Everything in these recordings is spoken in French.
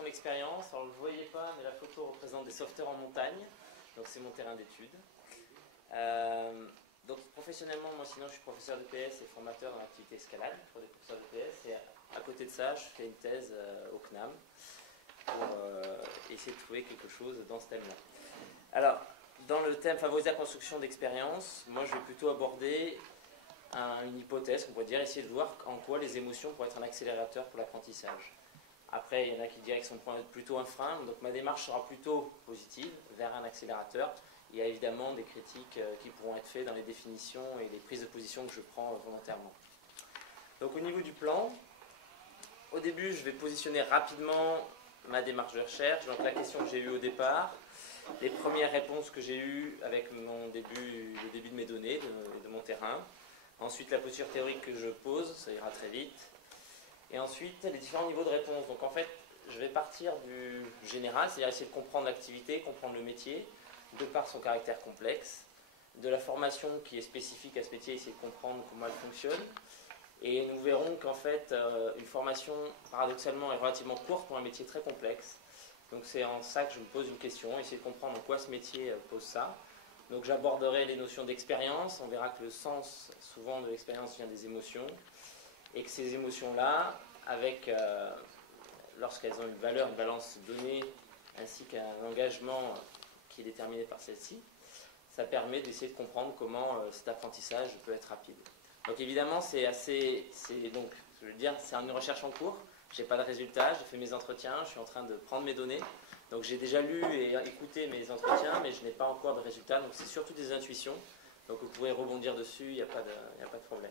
reconstruction d'expérience. Alors, vous ne le voyez pas, mais la photo représente des sauveteurs en montagne. Donc, c'est mon terrain d'étude. Donc, professionnellement, moi, sinon, je suis professeur de PS et formateur dans l'activité escalade pour des professeurs de PS. Et à côté de ça, je fais une thèse au CNAM pour essayer de trouver quelque chose dans ce thème-là. Alors, dans le thème favoriser la construction d'expérience, moi, je vais plutôt aborder une hypothèse, on pourrait dire, essayer de voir en quoi les émotions pourraient être un accélérateur pour l'apprentissage. Après, il y en a qui diraient que sont plutôt un frein, donc ma démarche sera plutôt positive, vers un accélérateur. Il y a évidemment des critiques qui pourront être faites dans les définitions et les prises de position que je prends volontairement. Donc au niveau du plan, au début, je vais positionner rapidement ma démarche de recherche, donc la question que j'ai eue au départ, les premières réponses que j'ai eues avec le début de mes données, de mon terrain. Ensuite, la posture théorique que je pose, ça ira très vite. Et ensuite, les différents niveaux de réponse. Donc en fait, je vais partir du général, c'est-à-dire essayer de comprendre l'activité, comprendre le métier, de par son caractère complexe, de la formation qui est spécifique à ce métier, essayer de comprendre comment elle fonctionne. Et nous verrons qu'en fait, une formation, paradoxalement, est relativement courte pour un métier très complexe. Donc c'est en ça que je me pose une question, essayer de comprendre en quoi ce métier pose ça. Donc j'aborderai les notions d'expérience, on verra que le sens souvent de l'expérience vient des émotions, et que ces émotions-là, lorsqu'elles ont une valeur, une balance donnée, ainsi qu'un engagement qui est déterminé par celle-ci, ça permet d'essayer de comprendre comment cet apprentissage peut être rapide. Donc évidemment, c'est une recherche en cours, je n'ai pas de résultats, j'ai fait mes entretiens, je suis en train de prendre mes données. Donc j'ai déjà lu et écouté mes entretiens, mais je n'ai pas encore de résultats. Donc c'est surtout des intuitions. Donc vous pourrez rebondir dessus, il n'y a pas de problème.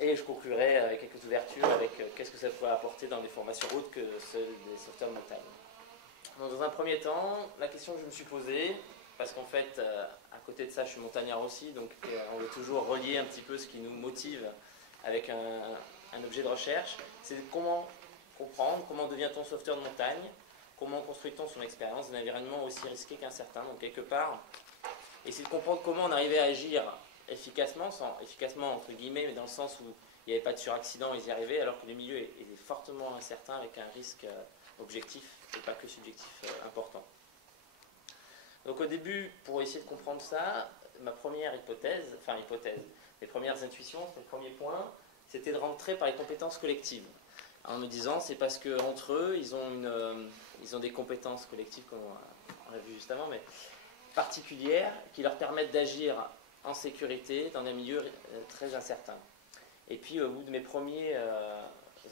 Et je conclurai avec quelques ouvertures, avec qu'est-ce que ça pourrait apporter dans des formations autres que celles des sauveteurs de montagne. Donc dans un premier temps, la question que je me suis posée, parce qu'en fait, à côté de ça, je suis montagnard aussi, donc on veut toujours relier un petit peu ce qui nous motive avec un objet de recherche, c'est comment comprendre comment devient-on sauveteur de montagne, comment construit-on son expérience d'un environnement aussi risqué qu'incertain. Donc quelque part, essayer de comprendre comment on arrivait à agir efficacement entre guillemets, mais dans le sens où il n'y avait pas de suraccident, ils y arrivaient, alors que le milieu est fortement incertain avec un risque objectif et pas que subjectif important. Donc au début, pour essayer de comprendre ça, ma première mes premières intuitions, c'était le premier point, c'était de rentrer par les compétences collectives. En me disant, c'est parce qu'entre eux, ils ont des compétences collectives, comme on l'a vu juste avant, mais particulières, qui leur permettent d'agir en sécurité dans un milieu très incertain. Et puis, au bout de mes premiers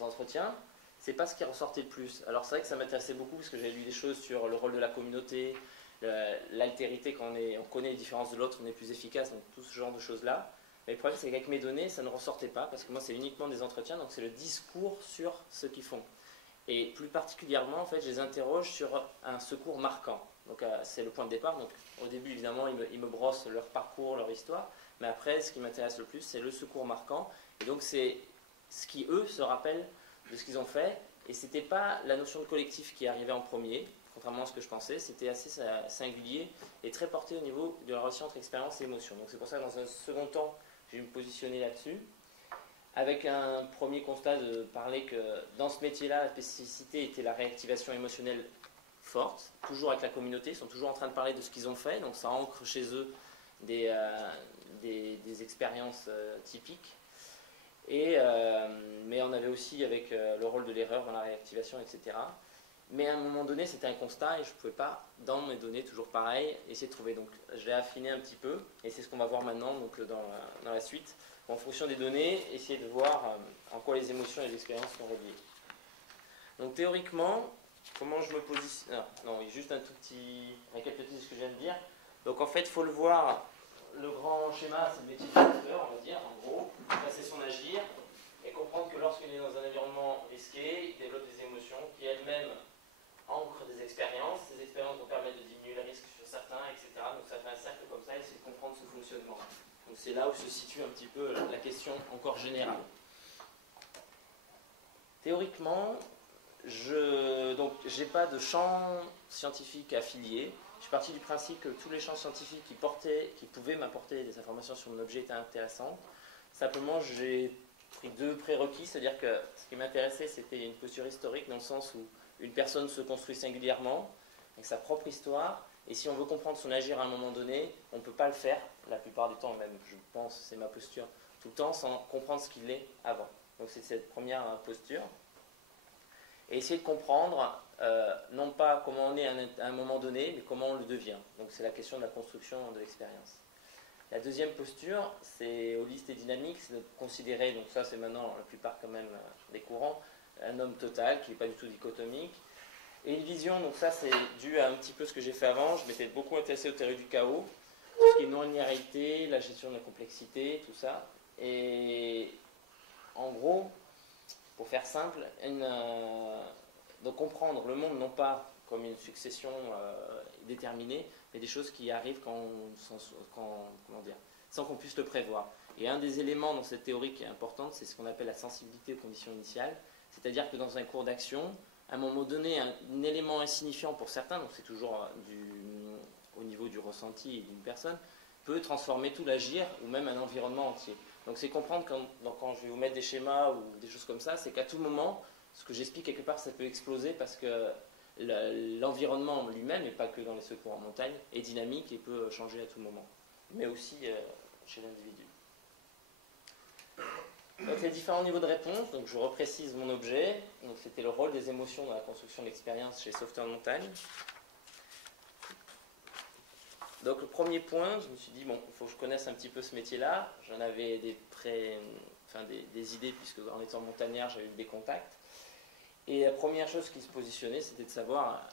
entretiens, c'est pas ce qui ressortait le plus. Alors c'est vrai que ça m'intéressait beaucoup, parce que j'ai lu des choses sur le rôle de la communauté, l'altérité, quand on connaît les différences de l'autre, on est plus efficace, donc tout ce genre de choses-là. Mais le problème, c'est qu'avec mes données, ça ne ressortait pas, parce que moi, c'est uniquement des entretiens, donc c'est le discours sur ce qu'ils font. Et plus particulièrement, en fait, je les interroge sur un secours marquant. Donc, c'est le point de départ. Donc, au début, évidemment, ils me brossent leur parcours, leur histoire. Mais après, ce qui m'intéresse le plus, c'est le secours marquant. Et donc, c'est ce qui, eux, se rappellent de ce qu'ils ont fait. Et ce n'était pas la notion de collectif qui arrivait en premier, contrairement à ce que je pensais. C'était assez singulier et très porté au niveau de la relation entre expérience et émotion. Donc, c'est pour ça que dans un second temps, je vais me positionner là-dessus, avec un premier constat de parler que dans ce métier-là, la spécificité était la réactivation émotionnelle forte, toujours avec la communauté, ils sont toujours en train de parler de ce qu'ils ont fait, donc ça ancre chez eux des expériences typiques. Mais on avait aussi avec le rôle de l'erreur dans la réactivation, etc. Mais à un moment donné, c'était un constat et je ne pouvais pas, dans mes données, toujours pareil, essayer de trouver. Donc je l'ai affiné un petit peu et c'est ce qu'on va voir maintenant donc, dans la suite. En fonction des données, essayer de voir en quoi les émotions et les expériences sont reliées. Donc théoriquement, comment je me positionne... Non, juste un tout petit récapitulatif de ce que je viens de dire. Donc en fait, il faut le voir, le grand schéma, c'est le métier de sauveteur, on va dire, en gros. Ça, c'est son agir. Et comprendre que lorsqu'il est dans un environnement risqué, il développe des émotions qui elles-mêmes ancrent des expériences. Ces expériences vont permettre de diminuer le risque sur certains, etc. Donc ça fait un cercle comme ça et c'est de comprendre ce fonctionnement. Donc c'est là où se situe un petit peu la question encore générale. Théoriquement, je n'ai pas de champ scientifique affilié. Je suis parti du principe que tous les champs scientifiques qui pouvaient m'apporter des informations sur mon objet étaient intéressants. Simplement, j'ai pris deux prérequis, c'est-à-dire que ce qui m'intéressait, c'était une posture historique, dans le sens où une personne se construit singulièrement, avec sa propre histoire, et si on veut comprendre son agir à un moment donné, on ne peut pas le faire, la plupart du temps, même je pense, c'est ma posture, tout le temps, sans comprendre ce qu'il est avant. Donc c'est cette première posture. Et essayer de comprendre, non pas comment on est à un moment donné, mais comment on le devient. Donc c'est la question de la construction de l'expérience. La deuxième posture, c'est holiste et dynamique, c'est de considérer, donc ça c'est maintenant la plupart quand même des courants, un homme total qui n'est pas du tout dichotomique. Et une vision, donc ça c'est dû à un petit peu ce que j'ai fait avant, je m'étais beaucoup intéressé aux théories du chaos, tout ce qui est non-linéarité, la gestion de la complexité, tout ça. Et en gros, pour faire simple, donc comprendre le monde non pas comme une succession déterminée, mais des choses qui arrivent sans qu'on puisse le prévoir. Et un des éléments dans cette théorie qui est importante, c'est ce qu'on appelle la sensibilité aux conditions initiales, c'est-à-dire que dans un cours d'action, à un moment donné, un élément insignifiant pour certains, donc c'est toujours au niveau du ressenti d'une personne, peut transformer tout l'agir ou même un environnement entier. Donc c'est comprendre quand je vais vous mettre des schémas ou des choses comme ça, c'est qu'à tout moment, ce que j'explique quelque part, ça peut exploser parce que l'environnement lui-même, et pas que dans les secours en montagne, est dynamique et peut changer à tout moment, mais aussi chez l'individu. Donc les différents niveaux de réponse, donc je reprécise mon objet, donc c'était le rôle des émotions dans la construction de l'expérience chez Sauveteurs de montagne. Donc le premier point, je me suis dit, bon, il faut que je connaisse un petit peu ce métier-là, j'en avais des idées, puisque en étant montagnard, j'avais eu des contacts. Et la première chose qui se positionnait, c'était de savoir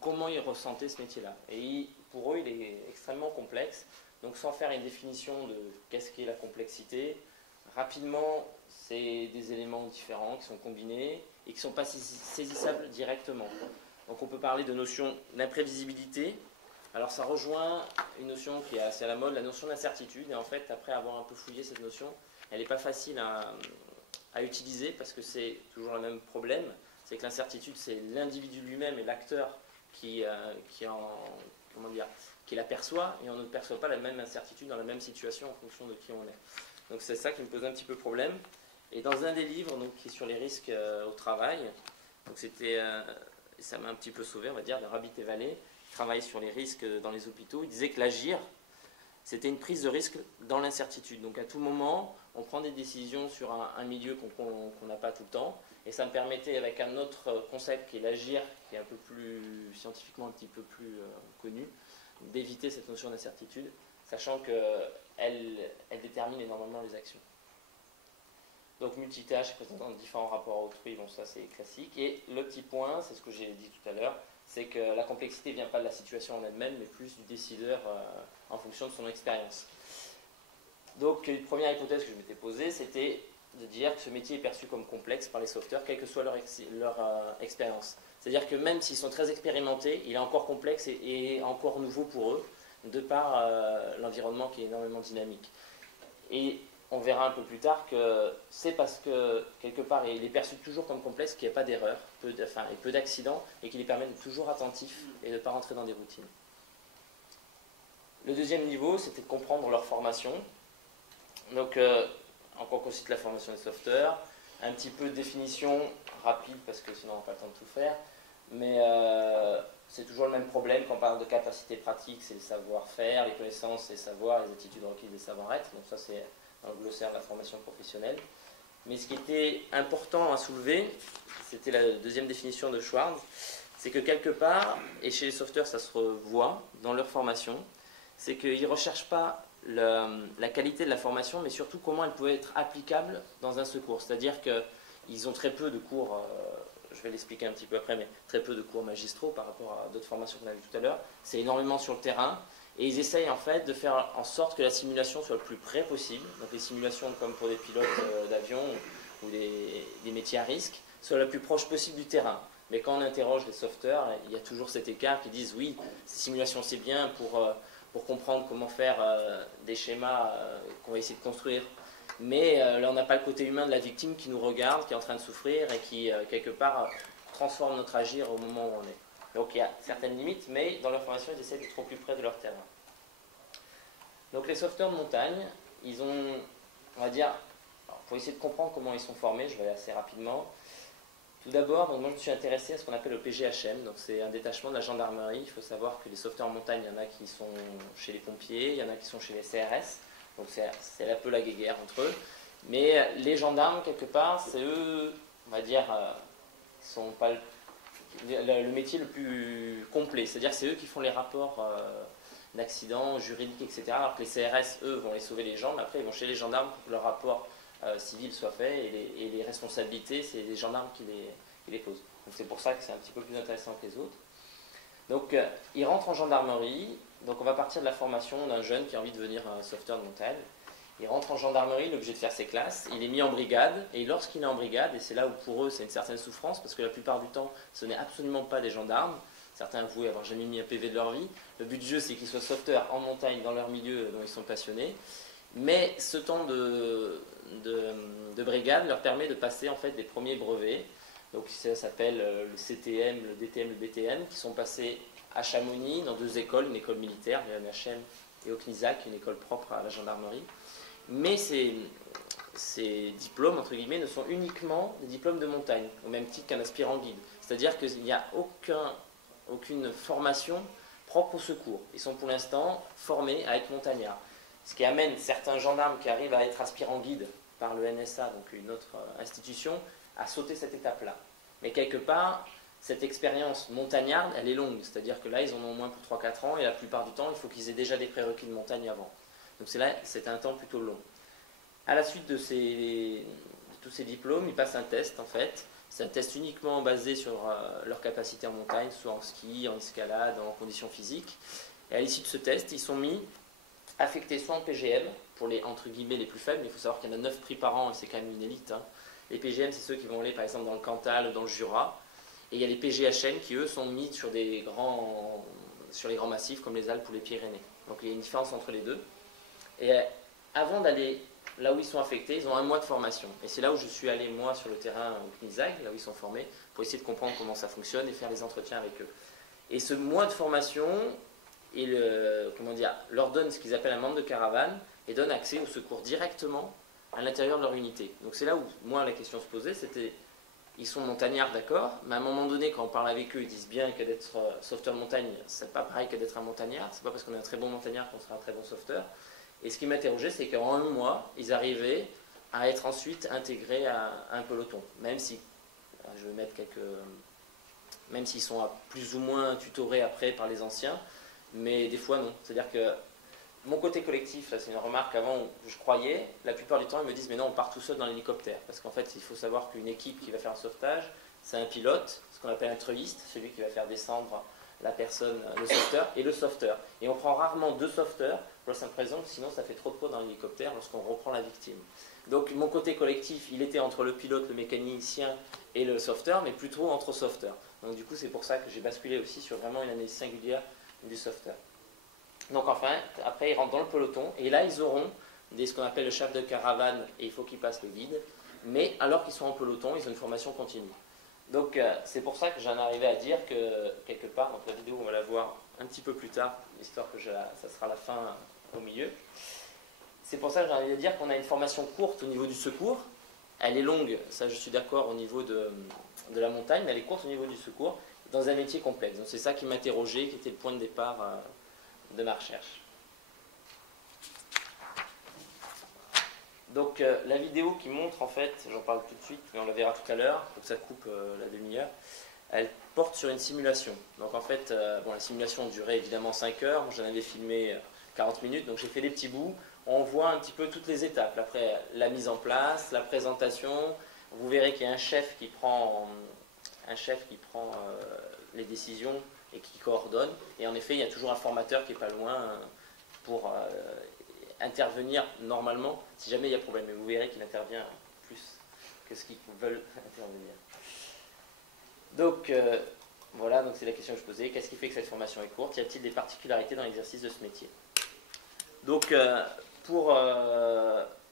comment ils ressentaient ce métier-là. Et pour eux, il est extrêmement complexe. Donc sans faire une définition de qu'est-ce qu'est la complexité, rapidement, c'est des éléments différents qui sont combinés et qui ne sont pas saisissables directement. Donc on peut parler de notion d'imprévisibilité. Alors ça rejoint une notion qui est assez à la mode, la notion d'incertitude. Et en fait, après avoir un peu fouillé cette notion, elle n'est pas facile à utiliser parce que c'est toujours le même problème. C'est que l'incertitude, c'est l'individu lui-même et l'acteur qui la perçoit, et on ne perçoit pas la même incertitude dans la même situation en fonction de qui on est. Donc c'est ça qui me pose un petit peu problème. Et dans un des livres, donc, qui est sur les risques au travail, donc ça m'a un petit peu sauvé, on va dire, de Rabbit et Vallée, qui travaille sur les risques dans les hôpitaux. Il disait que l'agir, c'était une prise de risque dans l'incertitude. Donc à tout moment, on prend des décisions sur un milieu qu'on n'a pas tout le temps. Et ça me permettait, avec un autre concept qui est l'agir, qui est un peu plus scientifiquement un petit peu plus connu, d'éviter cette notion d'incertitude, sachant qu'elle détermine énormément les actions. Donc multitâche, présentant différents rapports à autrui, bon ça c'est classique. Et le petit point, c'est ce que j'ai dit tout à l'heure, c'est que la complexité ne vient pas de la situation en elle-même, mais plus du décideur en fonction de son expérience. Donc une première hypothèse que je m'étais posée, c'était de dire que ce métier est perçu comme complexe par les sauveteurs, quelle que soit leur expérience. C'est-à-dire que même s'ils sont très expérimentés, il est encore complexe et encore nouveau pour eux, de par l'environnement qui est énormément dynamique. Et on verra un peu plus tard que c'est parce que, quelque part, il est perçu toujours comme complexe qu'il n'y a pas d'erreur, et peu d'accidents, et qui les permet d'être toujours attentifs et de ne pas rentrer dans des routines. Le deuxième niveau, c'était de comprendre leur formation. Donc, encore qu'on cite la formation des sauveteurs, un petit peu de définition rapide, parce que sinon on n'a pas le temps de tout faire, mais c'est toujours le même problème quand on parle de capacité pratique, c'est le savoir-faire, les connaissances, les savoirs, les attitudes requises, les savoir-être. Donc ça c'est dans le glossaire de la formation professionnelle. Mais ce qui était important à soulever, c'était la deuxième définition de Schwartz, c'est que quelque part, et chez les sauveteurs ça se revoit dans leur formation, c'est qu'ils ne recherchent pas la qualité de la formation, mais surtout comment elle peut être applicable dans un secours. C'est-à-dire qu'ils ont très peu de cours, je vais l'expliquer un petit peu après, mais très peu de cours magistraux par rapport à d'autres formations qu'on a vues tout à l'heure. C'est énormément sur le terrain, et ils essayent en fait de faire en sorte que la simulation soit le plus près possible. Donc les simulations comme pour des pilotes d'avion ou des métiers à risque, soient la plus proche possible du terrain. Mais quand on interroge les sauveteurs, il y a toujours cet écart qui disent oui, ces simulations c'est bien pour comprendre comment faire des schémas qu'on va essayer de construire. Mais là, on n'a pas le côté humain de la victime qui nous regarde, qui est en train de souffrir et qui, quelque part, transforme notre agir au moment où on est. Donc il y a certaines limites, mais dans leur formation, ils essaient d'être au plus près de leur terrain. Donc les sauveteurs de montagne, ils ont, on va dire, pour pour essayer de comprendre comment ils sont formés, je vais aller assez rapidement. Tout d'abord, moi je me suis intéressé à ce qu'on appelle le PGHM, donc c'est un détachement de la gendarmerie. Il faut savoir que les sauveteurs en montagne, il y en a qui sont chez les pompiers, il y en a qui sont chez les CRS, donc c'est un peu la guéguerre entre eux. Mais les gendarmes, quelque part, c'est eux, on va dire, sont pas le métier le plus complet, c'est-à-dire que c'est eux qui font les rapports d'accidents juridiques, etc. Alors que les CRS, eux, vont les sauver les gens, mais après ils vont chez les gendarmes pour que leur rapport civil soit fait, et les responsabilités, c'est les gendarmes qui les posent. Donc c'est pour ça que c'est un petit peu plus intéressant que les autres. Donc ils rentrent en gendarmerie, donc on va partir de la formation d'un jeune qui a envie de devenir un sauveteur de montagne. Il rentre en gendarmerie, il est obligé de faire ses classes, il est mis en brigade, et lorsqu'il est en brigade, et c'est là où pour eux c'est une certaine souffrance, parce que la plupart du temps ce n'est absolument pas des gendarmes, certains avouent avoir jamais mis un PV de leur vie, le but du jeu c'est qu'ils soient sauveteurs en montagne dans leur milieu dont ils sont passionnés, mais ce temps de brigade leur permet de passer en fait des premiers brevets, donc ça s'appelle le CTM, le DTM, le BTM, qui sont passés à Chamonix dans 2 écoles, une école militaire, l'UNHM, et au CNISAC, une école propre à la gendarmerie. Mais ces diplômes, entre guillemets, ne sont uniquement des diplômes de montagne, au même titre qu'un aspirant guide. C'est-à-dire qu'il n'y a aucune formation propre au secours. Ils sont pour l'instant formés à être montagnards. Ce qui amène certains gendarmes qui arrivent à être aspirants guides par le NSA, donc une autre institution, à sauter cette étape-là. Mais quelque part, cette expérience montagnarde, elle est longue. C'est-à-dire que là, ils en ont au moins pour 3-4 ans, et la plupart du temps, il faut qu'ils aient déjà des prérequis de montagne avant. Donc c'est un temps plutôt long. À la suite de tous ces diplômes, ils passent un test en fait. C'est un test uniquement basé sur leur capacité en montagne, soit en ski, en escalade, en conditions physiques. Et à l'issue de ce test, ils sont affectés soit en PGM, pour les entre guillemets les plus faibles. Il faut savoir qu'il y en a 9 pris par an, et c'est quand même une élite. Hein. Les PGM, c'est ceux qui vont aller par exemple dans le Cantal, dans le Jura. Et il y a les PGHM qui eux sont mis sur les grands massifs comme les Alpes ou les Pyrénées. Donc il y a une différence entre les deux. Et avant d'aller là où ils sont affectés, ils ont 1 mois de formation. Et c'est là où je suis allé, moi, sur le terrain au CNISAC, là où ils sont formés, pour essayer de comprendre comment ça fonctionne et faire des entretiens avec eux. Et ce mois de formation, leur donne ce qu'ils appellent un membre de caravane et donne accès au secours directement à l'intérieur de leur unité. Donc c'est là où, moi, la question se posait, c'était, ils sont montagnards, d'accord, mais à un moment donné, quand on parle avec eux, ils disent bien que d'être sauveteur de montagne, c'est pas pareil que d'être un montagnard, c'est pas parce qu'on est un très bon montagnard qu'on sera un très bon sauveteur. Et ce qui m'interrogeait, c'est qu'en 1 mois, ils arrivaient à être ensuite intégrés à un peloton. Même si, je vais mettre même s'ils sont plus ou moins tutorés après par les anciens, mais des fois non. C'est-à-dire que mon côté collectif, là c'est une remarque avant où je croyais, la plupart du temps ils me disent mais non, on part tout seul dans l'hélicoptère. Parce qu'en fait, il faut savoir qu'une équipe qui va faire un sauvetage, c'est un pilote, ce qu'on appelle un treuilliste, celui qui va faire descendre la personne, le sauveteur, et le sauveteur. Et on prend rarement 2 sauveteurs, pour la simple raison que sinon ça fait trop de poids dans l'hélicoptère lorsqu'on reprend la victime. Donc mon côté collectif, il était entre le pilote, le mécanicien et le sauveteur, mais plutôt entre sauveteurs. Donc du coup c'est pour ça que j'ai basculé aussi sur vraiment une analyse singulière du sauveteur. Donc enfin, après ils rentrent dans le peloton, et là ils auront ce qu'on appelle le chef de caravane, et il faut qu'ils passent le guide, mais alors qu'ils sont en peloton, ils ont une formation continue. Donc c'est pour ça que j'en arrivais à dire que quelque part, donc la vidéo on va la voir un petit peu plus tard, histoire que ça sera la fin au milieu. C'est pour ça que j'en arrivais à dire qu'on a une formation courte au niveau du secours, elle est longue, ça je suis d'accord au niveau de la montagne, mais elle est courte au niveau du secours, dans un métier complexe. Donc c'est ça qui m'interrogeait, qui était le point de départ de ma recherche. Donc la vidéo qui montre en fait, j'en parle tout de suite, mais on la verra tout à l'heure, donc ça coupe la demi-heure, elle porte sur une simulation. Donc en fait, la simulation durait évidemment 5 heures, j'en avais filmé 40 minutes, donc j'ai fait des petits bouts, on voit un petit peu toutes les étapes. Après la mise en place, la présentation, vous verrez qu'il y a un chef qui prend les décisions et qui coordonne, et en effet il y a toujours un formateur qui n'est pas loin pour intervenir normalement si jamais il y a problème, mais vous verrez qu'il intervient plus que ce qu'ils veulent intervenir. Donc voilà, donc c'est la question que je posais, qu'est-ce qui fait que cette formation est courte? Y a-t-il des particularités dans l'exercice de ce métier? Donc pour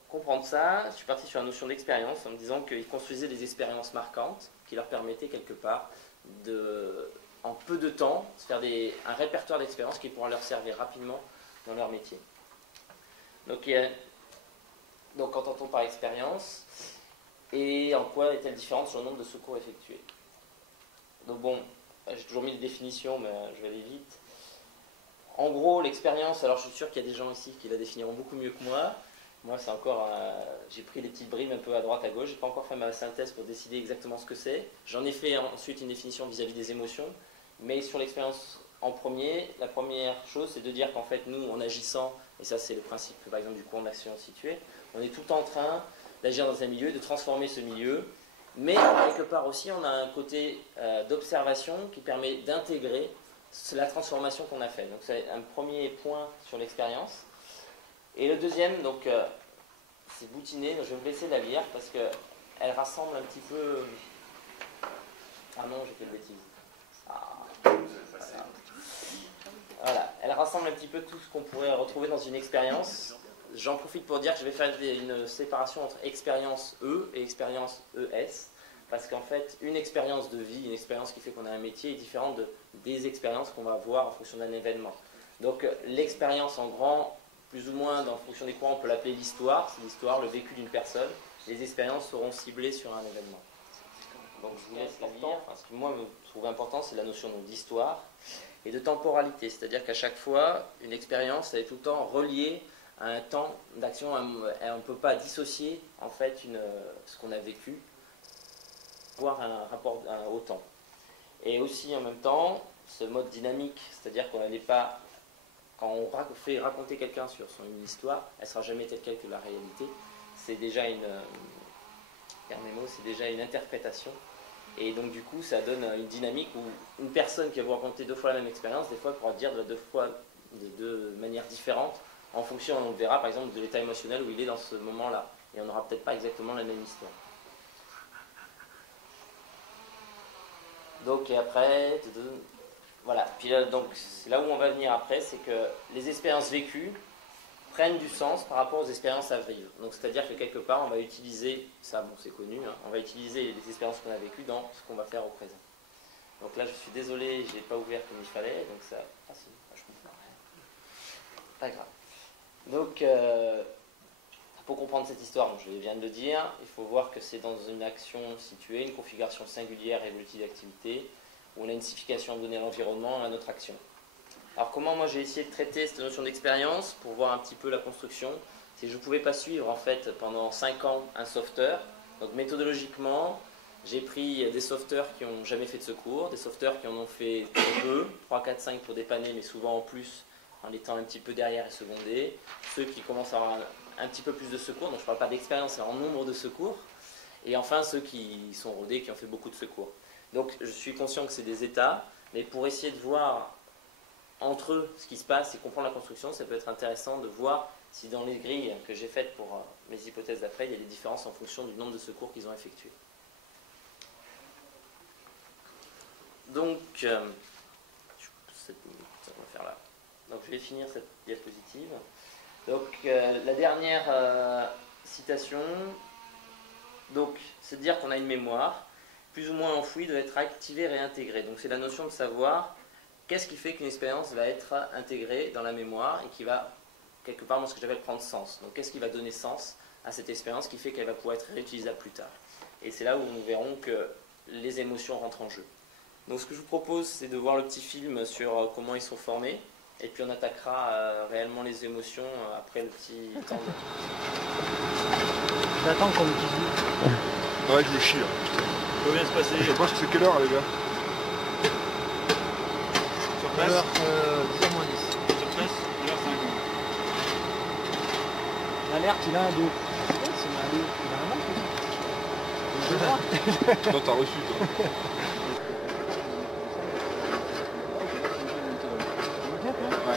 comprendre ça, je suis parti sur la notion d'expérience en me disant qu'ils construisaient des expériences marquantes qui leur permettaient quelque part en peu de temps, se faire un répertoire d'expériences qui pourra leur servir rapidement dans leur métier. Donc il y a Donc qu'entend-on par expérience et en quoi est-elle différente sur le nombre de secours effectués? Donc bon, j'ai toujours mis des définitions, mais je vais aller vite. En gros, l'expérience, alors je suis sûr qu'il y a des gens ici qui la définiront beaucoup mieux que moi. Moi, c'est encore, j'ai pris des petites brimes un peu à droite, à gauche. J'ai pas encore fait ma synthèse pour décider exactement ce que c'est. J'en ai fait ensuite une définition vis-à-vis des émotions. Mais sur l'expérience en premier, la première chose, c'est de dire qu'en fait, nous, en agissant, et ça c'est le principe, par exemple, du courant d'action situé, on est tout en train d'agir dans un milieu, de transformer ce milieu. Mais quelque part aussi, on a un côté d'observation qui permet d'intégrer la transformation qu'on a faite. Donc c'est un premier point sur l'expérience. Et le deuxième, donc, c'est boutiné, donc je vais vous laisser la lire parce qu'elle rassemble un petit peu... Ah non, j'ai fait une bêtise. Voilà, elle rassemble un petit peu tout ce qu'on pourrait retrouver dans une expérience. J'en profite pour dire que je vais faire une séparation entre expérience E et expérience ES. Parce qu'en fait, une expérience de vie, une expérience qui fait qu'on a un métier est différente des expériences qu'on va avoir en fonction d'un événement. Donc l'expérience en grand, plus ou moins en fonction des courants, on peut l'appeler l'histoire. C'est l'histoire, le vécu d'une personne. Les expériences seront ciblées sur un événement. Donc je vous laisse la lire. Enfin, ce qui moi me trouve important, c'est la notion d'histoire et de temporalité. C'est-à-dire qu'à chaque fois, une expérience, elle est tout le temps reliée à un temps d'action. On ne peut pas dissocier en fait ce qu'on a vécu, avoir un rapport au temps. Et aussi en même temps, ce mode dynamique, c'est-à-dire qu'on n'est pas, quand on fait raconter quelqu'un sur une histoire, elle ne sera jamais telle quelle que la réalité. C'est déjà c'est déjà une interprétation. Et donc du coup, ça donne une dynamique où une personne qui va vous raconter 2 fois la même expérience, des fois, pourra dire de 2 fois de 2 manières différentes, en fonction, on verra par exemple, de l'état émotionnel où il est dans ce moment-là. Et on n'aura peut-être pas exactement la même histoire. Donc et après, voilà. Puis là, donc c'est là où on va venir après, c'est que les expériences vécues prennent du sens par rapport aux expériences à vivre. Donc c'est-à-dire que quelque part, on va utiliser, ça bon c'est connu, hein, on va utiliser les expériences qu'on a vécues dans ce qu'on va faire au présent. Donc là, je suis désolé, je n'ai pas ouvert comme il fallait, donc ça... Ah si, je comprends. Pas grave. Donc, pour comprendre cette histoire, donc je viens de le dire, il faut voir que c'est dans une action située, une configuration singulière et multi-d'activité, où on a une signification donnée à l'environnement et à notre action. Alors comment moi j'ai essayé de traiter cette notion d'expérience pour voir un petit peu la construction, c'est que je ne pouvais pas suivre en fait pendant 5 ans un sauveteur. Donc méthodologiquement, j'ai pris des sauveteurs qui n'ont jamais fait de secours, des sauveteurs qui en ont fait très peu, 3, 4, 5 pour dépanner, mais souvent en plus en étant un petit peu derrière et secondés, ceux qui commencent à avoir un petit peu plus de secours, donc je ne parle pas d'expérience, mais en nombre de secours, et enfin ceux qui sont rodés, qui ont fait beaucoup de secours. Donc je suis conscient que c'est des états, mais pour essayer de voir entre eux ce qui se passe et comprendre la construction, ça peut être intéressant de voir si dans les grilles que j'ai faites pour mes hypothèses d'après, il y a des différences en fonction du nombre de secours qu'ils ont effectués. Donc, 7 minutes, on va faire là. Donc je vais finir cette diapositive. Donc la dernière citation, donc c'est de dire qu'on a une mémoire, plus ou moins enfouie, doit être activée et réintégrée. Donc c'est la notion de savoir qu'est-ce qui fait qu'une expérience va être intégrée dans la mémoire et qui va, quelque part, moi ce que j'appelle prendre sens. Donc qu'est-ce qui va donner sens à cette expérience qui fait qu'elle va pouvoir être réutilisable plus tard. Et c'est là où nous verrons que les émotions rentrent en jeu. Donc ce que je vous propose, c'est de voir le petit film sur comment ils sont formés. Et puis on attaquera réellement les émotions après le petit temps de... J'attends qu'on me dise. Ouais, je le chie. Ça va bien se passer. Je pense que c'est quelle heure, les gars? Sur place 10h moins 10. Sur place 10h50. L'alerte, il a un 2. C'est un 2. Il a un manque. Non, t'as reçu, toi. Ouais.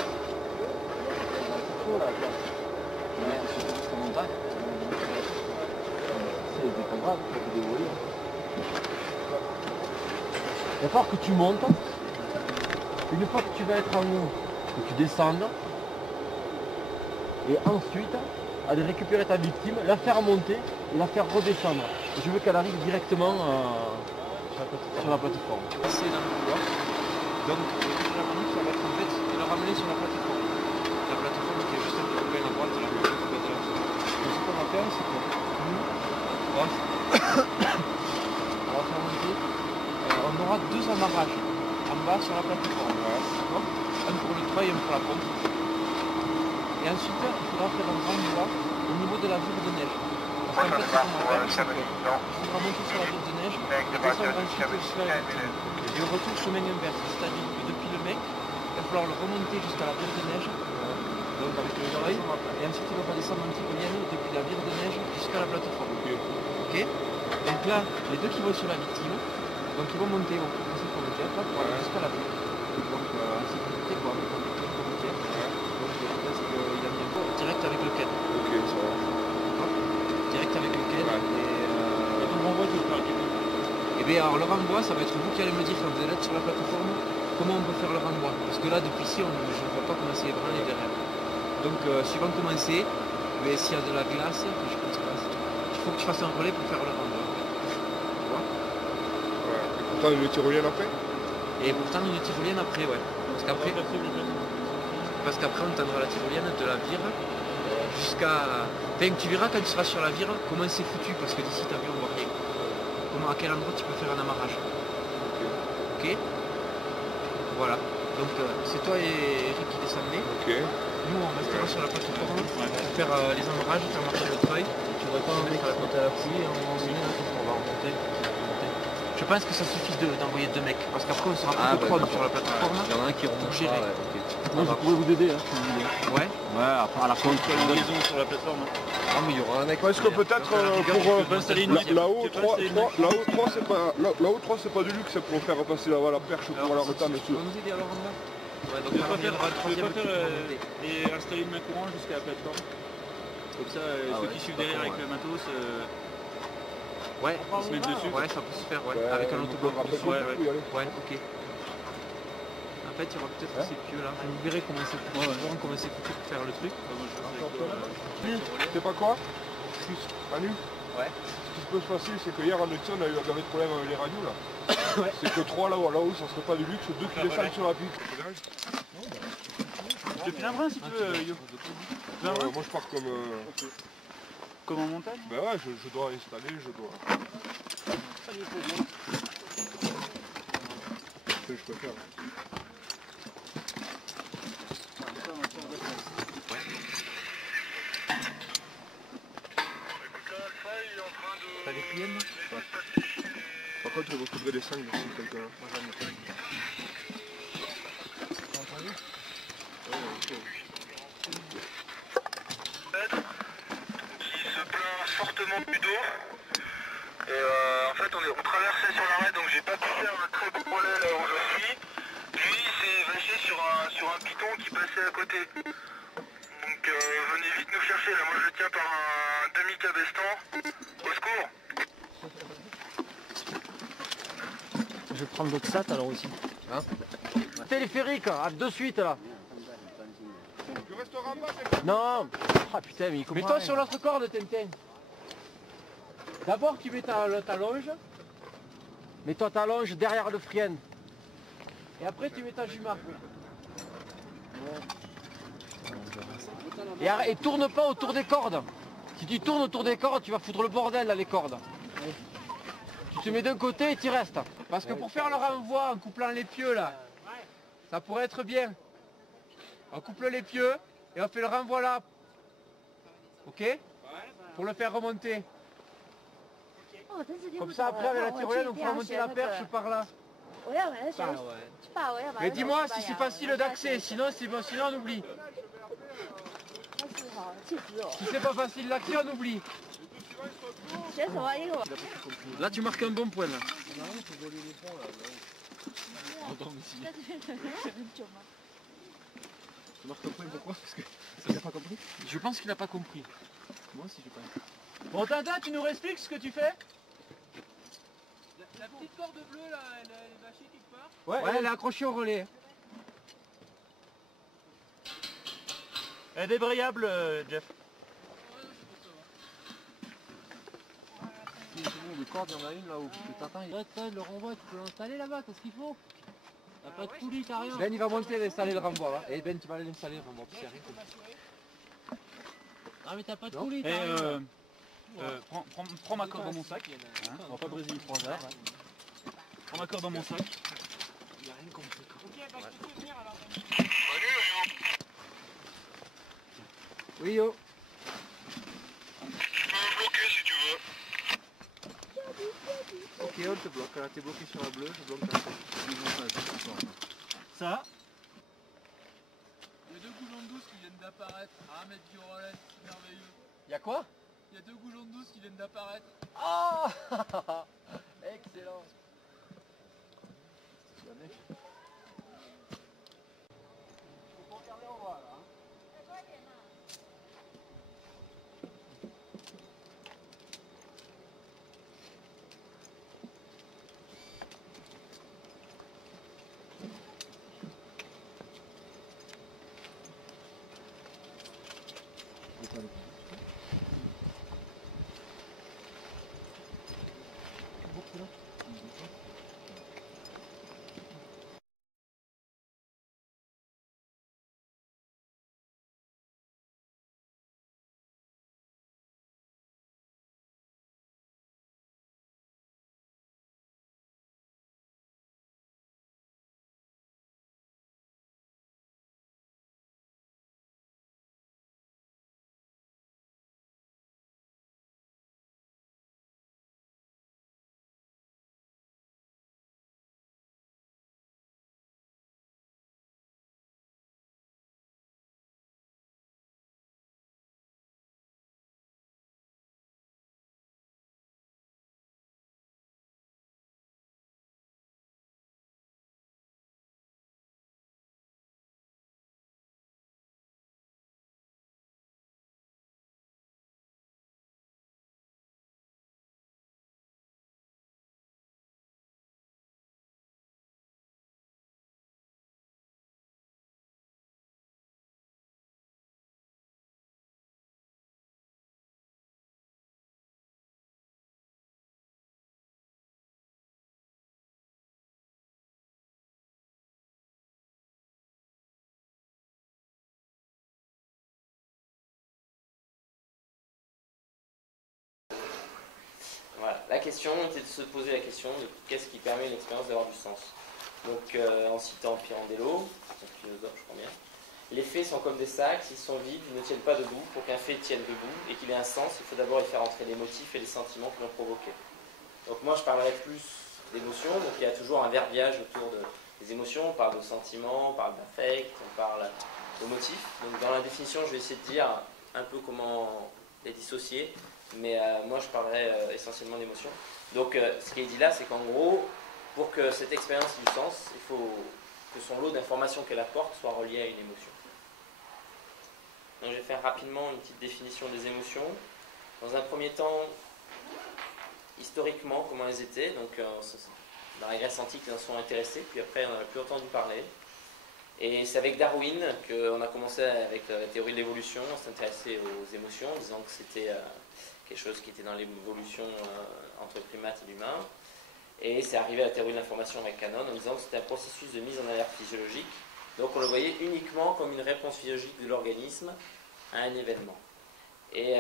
C'est pas grave, tu peux dévoiler. Il va falloir que tu montes. Une fois que tu vas être en haut, que tu descendes. Et ensuite, aller récupérer ta victime, la faire monter et la faire redescendre. Je veux qu'elle arrive directement sur la plateforme. Passer dans le couloir. Donc, la manip, ça va être en fait de le ramener sur la plateforme. La plateforme qui est juste un peu plus à droite, là, faire, c'est que nous, on va faire monter, on aura 2 amarrages en bas sur la plateforme. D'accord, un pour le toit et un pour la pompe. Et ensuite, il faudra faire un grand bois au niveau de la vire de neige. Parce qu'en fait, ce qu'on va faire, c'est qu'il faudra monter sur la vire de neige et descendre ensuite sur la victime. Et au retour, chemin inverse, c'est-à-dire que depuis le mec, il va falloir le remonter jusqu'à la vire de neige, donc avec le oreille, et ensuite il va descendre en tyrolienne depuis la vire de neige jusqu'à la plateforme. Ok. Donc là, les deux qui vont sur la victime, donc ils vont monter, vont commencer pour le jet, là, pour aller jusqu'à la vire. Donc en sécurité, quoi, avec un victime pour le jet. Donc je pense qu'il a mis un peu direct avec le quai. Ok, ça va. Direct avec le quai. Et ton renvoi, tu veux faire quel? Et bien alors le renvoi, ça va être vous qui allez me dire quand vous allez être sur la plateforme, comment on peut faire le renvoi. Parce que là, depuis ici, je ne vois pas commencer les bras et derrière. Donc suivant commencer, mais s'il y a de la glace, je pense pas, il faut que tu fasses un relais pour faire le renvoi. Tu vois? Ouais. Et pourtant, une tyrolienne après? Et pourtant une tyrolienne après, ouais. Parce qu'après on tendra la tyrolienne de la vire jusqu'à... Enfin, tu verras quand tu seras sur la vire comment c'est foutu, parce que d'ici t'as vu on voit rien. Comment, à quel endroit tu peux faire un amarrage. Ok. Voilà. Donc c'est toi et Eric qui descendez. Ok. Nous on restera sur la plateforme pour faire les amarrages, faire marcher le treuil. Tu vois pas enlever faire la compte à la pluie et on va remonter. Je pense que ça suffit d'envoyer 2 mecs, parce qu'après on sera plus de 3 sur la plateforme. Il y en a un qui remonte. Gérer. Moi je pourrais vous aider, hein, si vous voulez. Ouais. Ouais, après à la fin, Une liaison sur la plateforme. Ah, mais il y aura un mec. Est-ce que peut-être peux installer une machine. là-haut Tu peux 3 installer une c'est pas du luxe, c'est pour faire passer la perche pour la retame et Tu tout. vas nous aider alors en bas? Ouais, donc Tu veux alors, pas il y aura le faire, troisième qui va monter. et installer une main courante jusqu'à la plateforme. Comme ça, ceux qui suivent derrière avec le matos, Ouais, ils se mettent dessus. ouais, ça peut se faire, ouais. Avec un autobloc. Ouais, ouais. Ouais, ok. En fait, il y aura peut-être ces pieux là. Vous verrez comment c'est foutu. Ouais, ouais. Vous verrez comment c'est foutu pour faire le truc. C'est pas quoi? Manu? Ouais. Ce qui peut se passer, c'est que hier en Nexon, on a eu un gamin de problème avec les radios là. Ouais. C'est que 3 là-haut, ça serait pas du luxe, 2 qui descendent sur la pique. Je te file un brin si tu veux, Yo. Moi je pars comme... Comme en montagne. Ben ouais, je dois installer, je dois... Ce que je peux faire. T'as des pliés là? Par contre, il me faudrait des sangles si quelqu'un... Qui se plaint fortement du dos. Et en fait on traversait sur l'arrêt, donc j'ai pas pu faire un très beau relais là où je suis. Lui il s'est vaché sur un piton qui passait à côté. Donc venez vite nous chercher là, moi je le tiens par un demi-cabestan. Au secours. Je vais prendre l'autre sat alors aussi. Hein? Téléphérique, de suite là. Tu resteras en bas, Non. Ah putain, mais il comprend. Mets-toi sur l'autre corde, Tintin. D'abord tu mets ta longe. Mets-toi ta longe derrière le frien. Et après tu mets ta juma. Et tourne pas autour des cordes. Si tu tournes autour des cordes, tu vas foutre le bordel là, les cordes. Tu te mets d'un côté et tu restes. Parce que pour faire le renvoi en couplant les pieux là, ça pourrait être bien. On couple les pieux et on fait le renvoi là. Ok? Pour le faire remonter. Comme ça après avec la tyrolienne on fera remonter la perche par là. Mais dis-moi si c'est facile d'accès, sinon on oublie. Si c'est pas facile d'accès, on oublie. Là tu marques un bon point là. Tu marques un point pourquoi? Parce que ça n'a pas compris. Je pense qu'il n'a pas compris. Moi aussi je pense. Bon Tintin, tu nous expliques ce que tu fais? La petite corde bleue là, elle est vachée quelque part? Ouais, elle est accrochée au relais. Elle est débrayable, Jeff. Le corde, il y en a une là où le renvoi, tu peux l'installer là-bas, t'as ce qu'il faut. T'as pas de poulie, t'as rien. Ben il va monter et installer le renvoi là. Et Ben tu vas aller l'installer le renvoi, puis c'est rien. Ah mais t'as pas de poulie, t'as rien. Prends ma corde dans mon sac. Hein, on va pas briser pour hasard. Prends ma corde dans mon sac. Il n'y a rien compris. Ok, bah je te fais venir alors. Oui, yo. Tu peux me bloquer si tu veux. Ok, on te bloque. Là, t'es bloqué sur la bleue, je bloque la bleue. Ça. Il y a 2 goujons de douce qui viennent d'apparaître à 1 mètre du relais, c'est merveilleux. Il y a quoi? Il y a 2 goujons de douce qui viennent d'apparaître. Ah. Excellent. Voilà. La question était de se poser la question de qu'est-ce qui permet une expérience d'avoir du sens. Donc en citant Pirandello, un philosophe je crois bien, les faits sont comme des sacs, s'ils sont vides, ils ne tiennent pas debout. Pour qu'un fait tienne debout et qu'il ait un sens, il faut d'abord y faire entrer les motifs et les sentiments qui l'ont provoqué. Donc moi je parlerai plus d'émotions, donc il y a toujours un verbiage autour des émotions, on parle de sentiments, on parle d'affect, on parle de motifs. Donc dans la définition je vais essayer de dire un peu comment les dissocier, mais moi je parlerai essentiellement d'émotions. Donc ce qui est dit là, c'est qu'en gros, pour que cette expérience ait du sens, il faut que son lot d'informations qu'elle apporte soit relié à une émotion. Donc je vais faire rapidement une petite définition des émotions. Dans un premier temps, historiquement, comment elles étaient. Donc dans la Grèce antique, ils en sont intéressés, puis après on n'en a plus entendu parler. Et c'est avec Darwin qu'on a commencé avec la théorie de l'évolution, on s'est intéressé aux émotions, en disant que c'était quelque chose qui était dans l'évolution entre primates et l'humain. Et c'est arrivé à la théorie de l'information avec Cannon en disant que c'était un processus de mise en alerte physiologique. Donc on le voyait uniquement comme une réponse physiologique de l'organisme à un événement. Et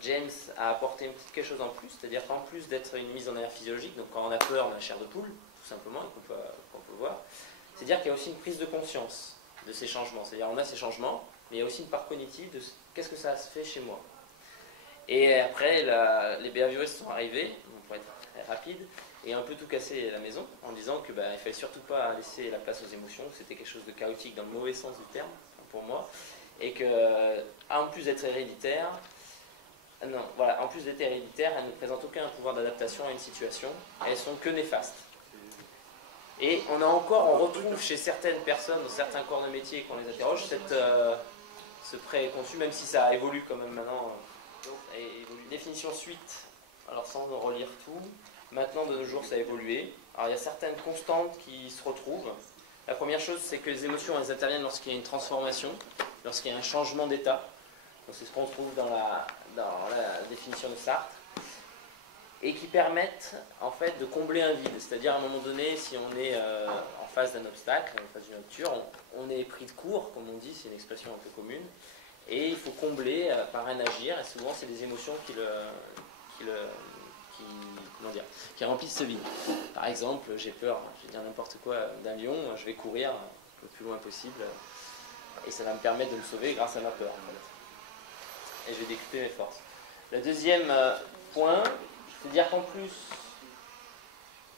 James a apporté quelque chose en plus, c'est-à-dire qu'en plus d'être une mise en alerte physiologique, donc quand on a peur, on a la chair de poule, tout simplement, et qu'on peut le voir, c'est-à-dire qu'il y a aussi une prise de conscience de ces changements. C'est-à-dire on a ces changements, mais il y a aussi une part cognitive de qu'est-ce que ça se fait chez moi. Et après, les behavioristes sont arrivés, pour être très rapide, et un peu tout cassé la maison, en disant qu'il ne fallait surtout pas laisser la place aux émotions, que c'était quelque chose de chaotique dans le mauvais sens du terme, pour moi, et que, en plus d'être héréditaire, elles ne présentent aucun pouvoir d'adaptation à une situation, elles sont que néfastes. Et on retrouve chez certaines personnes, dans certains corps de métier, qu'on les interroge, ce préconçu, même si ça évolue quand même maintenant. Définition suite, alors sans relire tout, maintenant de nos jours ça a évolué. Alors il y a certaines constantes qui se retrouvent. La première chose, c'est que les émotions elles interviennent lorsqu'il y a une transformation, lorsqu'il y a un changement d'état. Donc c'est ce qu'on trouve dans la définition de Sartre. Et qui permettent en fait de combler un vide. C'est-à-dire à un moment donné, si on est en face d'un obstacle, en face d'une rupture, on est pris de court, comme on dit, c'est une expression un peu commune. Et il faut combler par un agir, et souvent c'est les émotions qui remplissent ce vide. Par exemple, j'ai peur, je vais dire n'importe quoi, d'un lion, je vais courir le plus loin possible, et ça va me permettre de me sauver grâce à ma peur. Et je vais décupler mes forces. Le deuxième point, c'est dire qu'en plus,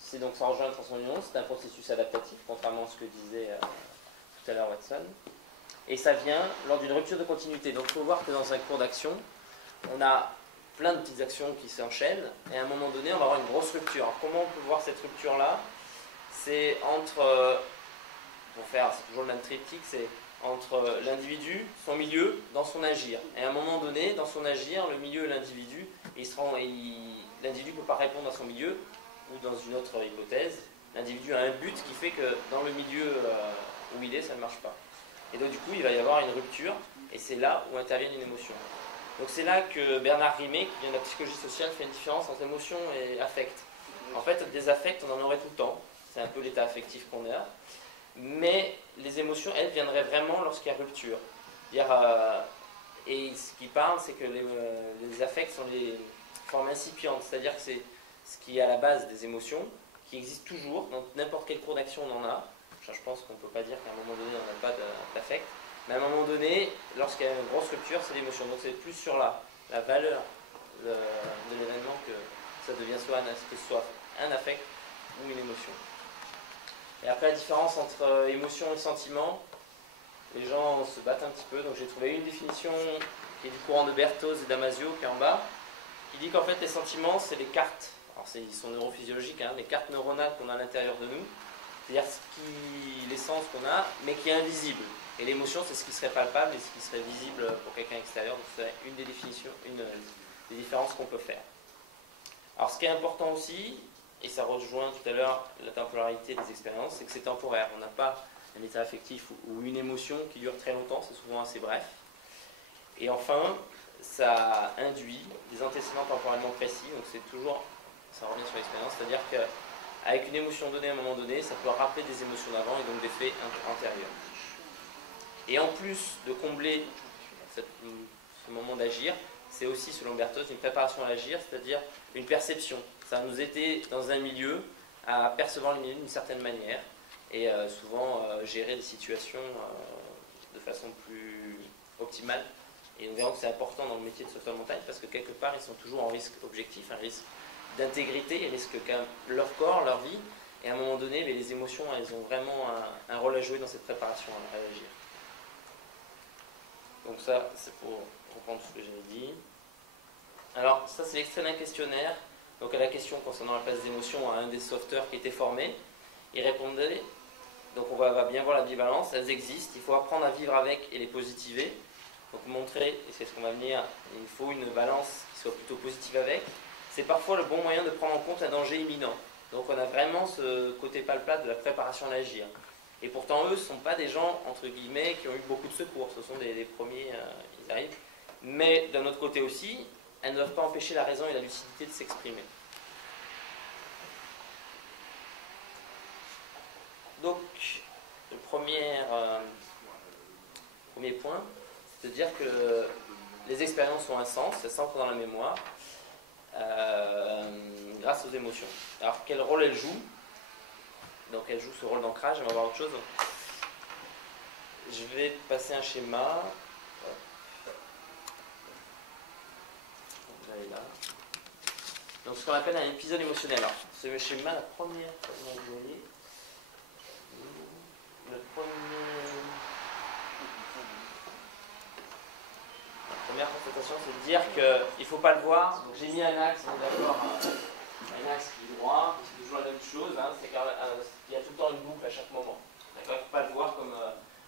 c'est donc sans rejoindre transformation, c'est un processus adaptatif, contrairement à ce que disait tout à l'heure Watson. Et ça vient lors d'une rupture de continuité. Donc il faut voir que dans un cours d'action, on a plein de petites actions qui s'enchaînent, et à un moment donné, on va avoir une grosse rupture. Alors comment on peut voir cette rupture-là? C'est entre, c'est toujours le même triptyque, c'est entre l'individu, son milieu, dans son agir. Et à un moment donné, dans son agir, le milieu et l'individu, l'individu ne peut pas répondre à son milieu, ou dans une autre hypothèse, l'individu a un but qui fait que dans le milieu où il est, ça ne marche pas. Et donc du coup, il va y avoir une rupture, et c'est là où intervient une émotion. Donc c'est là que Bernard Rimet, qui vient de la psychologie sociale, fait une différence entre émotion et affect. En fait, des affects, on en aurait tout le temps. C'est un peu l'état affectif qu'on a. Mais les émotions, elles, viendraient vraiment lorsqu'il y a rupture. Et ce qui parle, c'est que les affects sont les formes incipientes. C'est-à-dire que c'est ce qui est à la base des émotions, qui existe toujours. Dans n'importe quel cours d'action, on en a. Je pense qu'on ne peut pas dire qu'à un moment donné, on n'a pas d'affect. Mais à un moment donné, lorsqu'il y a une grosse rupture, c'est l'émotion. Donc c'est plus sur la valeur de l'événement que ça devient soit un affect ou une émotion. Et après, la différence entre émotion et sentiment, les gens se battent un petit peu. Donc j'ai trouvé une définition qui est du courant de Berthoz et Damasio, qui est en bas, qui dit qu'en fait les sentiments, c'est les cartes, alors ils sont neurophysiologiques, les cartes neuronales qu'on a à l'intérieur de nous, c'est-à-dire l'essence qu'on a, mais qui est invisible. Et l'émotion, c'est ce qui serait palpable et ce qui serait visible pour quelqu'un extérieur. Donc c'est une des définitions, une des différences qu'on peut faire. Alors ce qui est important aussi, et ça rejoint tout à l'heure la temporalité des expériences, c'est que c'est temporaire. On n'a pas un état affectif ou une émotion qui dure très longtemps, c'est souvent assez bref. Et enfin, ça induit des antécédents temporellement précis, donc c'est toujours, ça revient sur l'expérience, c'est-à-dire qu'avec une émotion donnée à un moment donné, ça peut rappeler des émotions d'avant et donc des faits antérieurs. Et en plus de combler ce moment d'agir, c'est aussi, selon Berthoz, une préparation à l'agir, c'est-à-dire une perception. Ça va nous aider dans un milieu à percevoir le milieu d'une certaine manière et souvent gérer des situations de façon plus optimale. Et nous verrons que c'est important dans le métier de sauveteur de montagne parce que quelque part, ils sont toujours en risque objectif, un risque d'intégrité, ils risquent quand même leur corps, leur vie. Et à un moment donné, les émotions, elles ont vraiment un rôle à jouer dans cette préparation à l'agir. Donc ça, c'est pour reprendre ce que j'avais dit. Alors, ça, c'est l'extrait d'un questionnaire. Donc, à la question concernant la place des émotions à un des sauveteurs qui était formé, il répondait, donc on va bien voir la bivalence, elles existent, il faut apprendre à vivre avec et les positiver. Donc, montrer, et c'est ce qu'on va venir, il faut une balance qui soit plutôt positive avec. C'est parfois le bon moyen de prendre en compte un danger imminent. Donc, on a vraiment ce côté palpable de la préparation à l'agir. Et pourtant, eux, ce ne sont pas des gens, entre guillemets, qui ont eu beaucoup de secours. Ce sont les premiers, ils arrivent. Mais d'un autre côté aussi, elles ne doivent pas empêcher la raison et la lucidité de s'exprimer. Donc, le premier point, c'est de dire que les expériences ont un sens, elles s'ancrent dans la mémoire, grâce aux émotions. Alors, quel rôle elles jouent? Donc elle joue ce rôle d'ancrage, on va voir autre chose. Je vais passer un schéma. Vous allez là. Donc ce qu'on appelle un épisode émotionnel. Alors, ce schéma, la première constatation, c'est de dire qu'il ne faut pas le voir. Donc j'ai mis un axe, on est d'accord, un axe qui est droit, c'est toujours la même chose, c'est qu'il y a tout le temps une boucle à chaque moment. D'accord, il ne faut pas le voir comme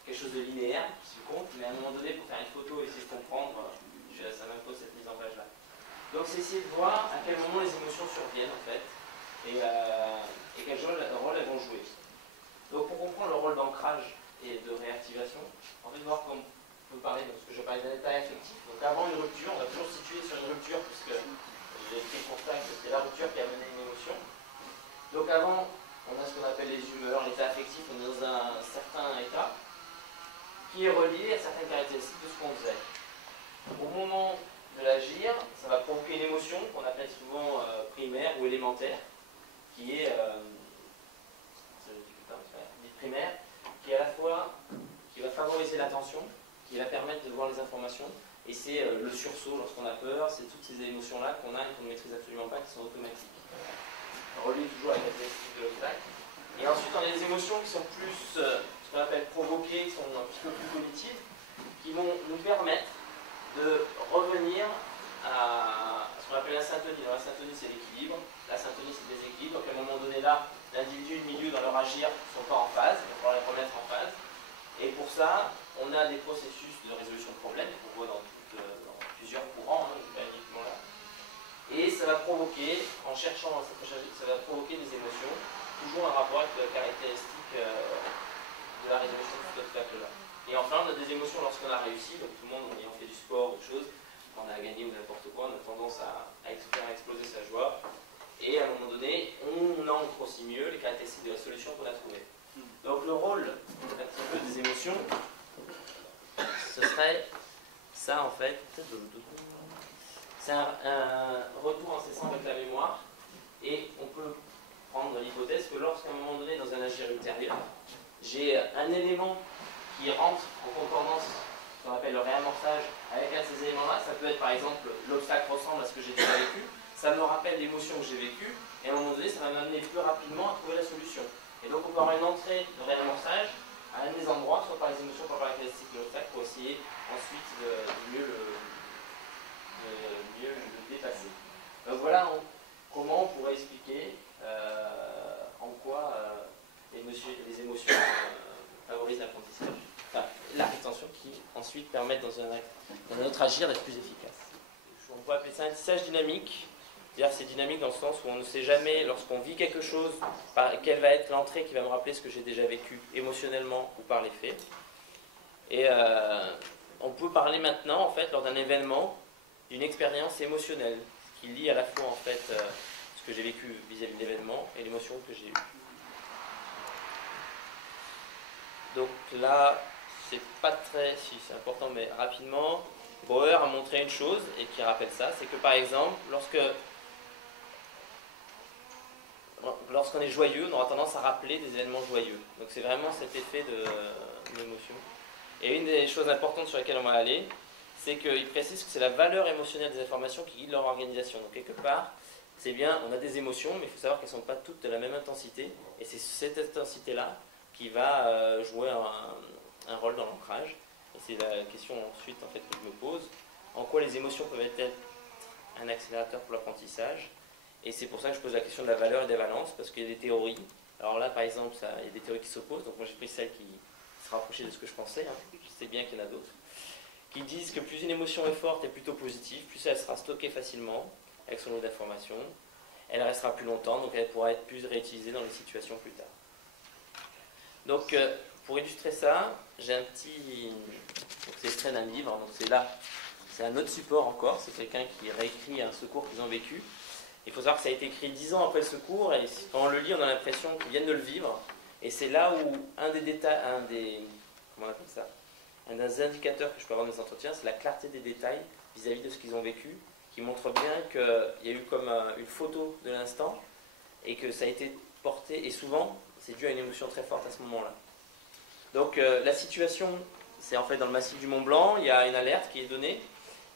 quelque chose de linéaire, qui se compte, mais à un moment donné, pour faire une photo et essayer de comprendre, ça m'impose cette mise en page là. Donc c'est essayer de voir à quel moment les émotions surviennent en fait, et quel rôle elles vont jouer. Donc pour comprendre le rôle d'ancrage et de réactivation, en fait voir comment on peut parler de ce que je parlais d'un état affectif. Donc avant une rupture, on va toujours se situer sur une rupture, puisque j'ai fait le constat que c'est la rupture qui a mené une émotion. Donc avant, on a ce qu'on appelle les humeurs, l'état affectif, on est dans un certain état qui est relié à certaines caractéristiques de ce qu'on faisait. au moment de l'agir, ça va provoquer une émotion qu'on appelle souvent primaire ou élémentaire, qui est primaire, qui est à la fois qui va favoriser l'attention, qui va permettre de voir les informations, et c'est le sursaut lorsqu'on a peur, c'est toutes ces émotions-là qu'on a et qu'on ne maîtrise absolument pas, qui sont automatiques. Relié toujours avec la caractéristique de l'obstacle. Et ensuite, on a des émotions qui sont plus, ce qu'on appelle provoquées, qui sont un petit peu plus positives, qui vont nous permettre de revenir à ce qu'on appelle la syntonie. Alors, la syntonie, c'est l'équilibre, la syntonie, c'est le déséquilibre. Donc, à un moment donné, là, l'individu et le milieu, dans leur agir, ne sont pas en phase, il va falloir les remettre en phase. Et pour ça, on a des processus de résolution de problèmes, qu'on voit dans plusieurs courants, pas uniquement là. Et ça va provoquer, en cherchant cette recherche, ça va provoquer des émotions, toujours en rapport avec la caractéristique de la résolution de cet obstacle-là. Et enfin, on a des émotions lorsqu'on a réussi, donc tout le monde, en ayant fait du sport ou autre chose, quand on a gagné ou n'importe quoi, on a tendance à faire exploser sa joie. Et à un moment donné, on ancre aussi mieux les caractéristiques de la solution qu'on a trouvée. Donc le rôle un petit peu des émotions, ce serait ça en fait. C'est un retour incessant avec la mémoire. Et on peut prendre l'hypothèse que lorsqu'à un moment donné, dans un agir ultérieur, j'ai un élément qui rentre en concordance, ce qu'on appelle le réamorçage, avec un de ces éléments-là. Ça peut être par exemple, l'obstacle ressemble à ce que j'ai déjà vécu. Ça me rappelle l'émotion que j'ai vécue, et à un moment donné, ça va m'amener plus rapidement à trouver la solution. Et donc, on peut avoir une entrée de réamorçage à un des endroits, soit par les émotions, soit par la caractéristique de l'obstacle, pour essayer ensuite de mieux le dépasser. Donc, voilà comment on pourrait expliquer en quoi les émotions favorisent l'apprentissage. Enfin, la rétention qui ensuite permet dans un autre agir d'être plus efficace. On peut appeler ça un tissage dynamique. C'est-à-dire c'est dynamique dans le sens où on ne sait jamais, lorsqu'on vit quelque chose, quelle va être l'entrée qui va me rappeler ce que j'ai déjà vécu émotionnellement ou par les faits. Et on peut parler maintenant, en fait, lors d'un événement, d'une expérience émotionnelle, qui lie à la fois, en fait, ce que j'ai vécu vis-à-vis de l'événement et l'émotion que j'ai eue. Donc là, c'est pas très, si c'est important, mais rapidement, Bauer a montré une chose, et qui rappelle ça, c'est que par exemple, lorsqu'on est joyeux, on aura tendance à rappeler des événements joyeux. Donc c'est vraiment cet effet d'émotion. Et une des choses importantes sur lesquelles on va aller, c'est qu'il précise que c'est la valeur émotionnelle des informations qui guide leur organisation. Donc quelque part, c'est bien, on a des émotions, mais il faut savoir qu'elles ne sont pas toutes de la même intensité. Et c'est cette intensité-là qui va jouer un rôle dans l'ancrage. Et c'est la question ensuite en fait, que je me pose. En quoi les émotions peuvent être un accélérateur pour l'apprentissage? Et c'est pour ça que je pose la question de la valeur et des valences, parce qu'il y a des théories. Alors là, par exemple, il y a des théories qui s'opposent, donc moi j'ai pris celle qui se rapprochait de ce que je pensais, je sais bien qu'il y en a d'autres, qui disent que plus une émotion est forte et plutôt positive, plus elle sera stockée facilement avec son lot d'informations, elle restera plus longtemps, donc elle pourra être plus réutilisée dans les situations plus tard. Donc, pour illustrer ça, j'ai un petit... Donc c'est extrait d'un livre, donc c'est là, c'est un autre support encore, c'est quelqu'un qui réécrit un secours qu'ils ont vécu. Il faut savoir que ça a été écrit 10 ans après le secours, et quand on le lit, on a l'impression qu'ils viennent de le vivre. Et c'est là où un des indicateurs que je peux avoir dans mes entretiens, c'est la clarté des détails vis-à-vis de ce qu'ils ont vécu, qui montre bien qu'il y a eu comme une photo de l'instant, et que ça a été porté, et souvent, c'est dû à une émotion très forte à ce moment-là. Donc la situation, c'est en fait dans le massif du Mont Blanc, il y a une alerte qui est donnée.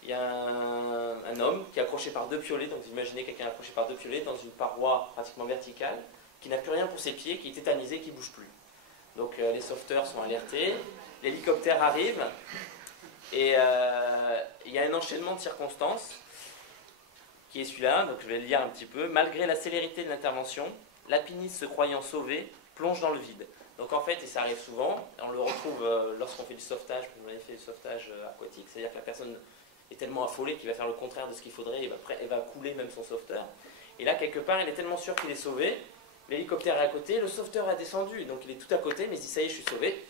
Il y a un homme qui est accroché par 2 piolets, donc vous imaginez quelqu'un accroché par 2 piolets dans une paroi pratiquement verticale, qui n'a plus rien pour ses pieds, qui est tétanisé, qui ne bouge plus. Donc les sauveteurs sont alertés, l'hélicoptère arrive, et il y a un enchaînement de circonstances, qui est celui-là, donc je vais le lire un petit peu. Malgré la célérité de l'intervention, l'alpiniste se croyant sauvé, plonge dans le vide. Donc en fait, et ça arrive souvent, on le retrouve lorsqu'on fait du sauvetage, on a fait du sauvetage aquatique, c'est-à-dire que la personne est tellement affolé qu'il va faire le contraire de ce qu'il faudrait, et va couler même son sauveteur. Et là, quelque part, il est tellement sûr qu'il est sauvé, l'hélicoptère est à côté, le sauveteur est descendu, donc il est tout à côté, mais il se dit ça y est, je suis sauvé,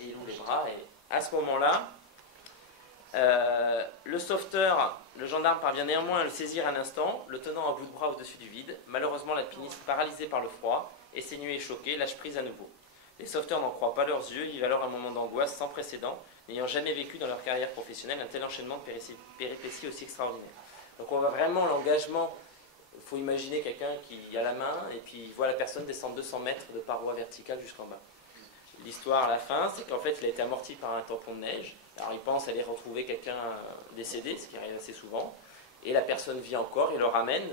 et il ouvre les bras, et à ce moment-là, le sauveteur, le gendarme parvient néanmoins à le saisir un instant, le tenant à bout de bras au-dessus du vide. Malheureusement, l'alpiniste, paralysé par le froid, exténué et choqué, lâche prise à nouveau. Les sauveteurs n'en croient pas leurs yeux, il vivent alors un moment d'angoisse sans précédent, n'ayant jamais vécu dans leur carrière professionnelle un tel enchaînement de péripéties aussi extraordinaire. Donc on voit vraiment l'engagement. Il faut imaginer quelqu'un qui a la main et puis il voit la personne descendre 200 mètres de paroi verticale jusqu'en bas. L'histoire à la fin, c'est qu'en fait il a été amorti par un tampon de neige. Alors il pense aller retrouver quelqu'un décédé, ce qui arrive assez souvent, et la personne vit encore, il le ramène,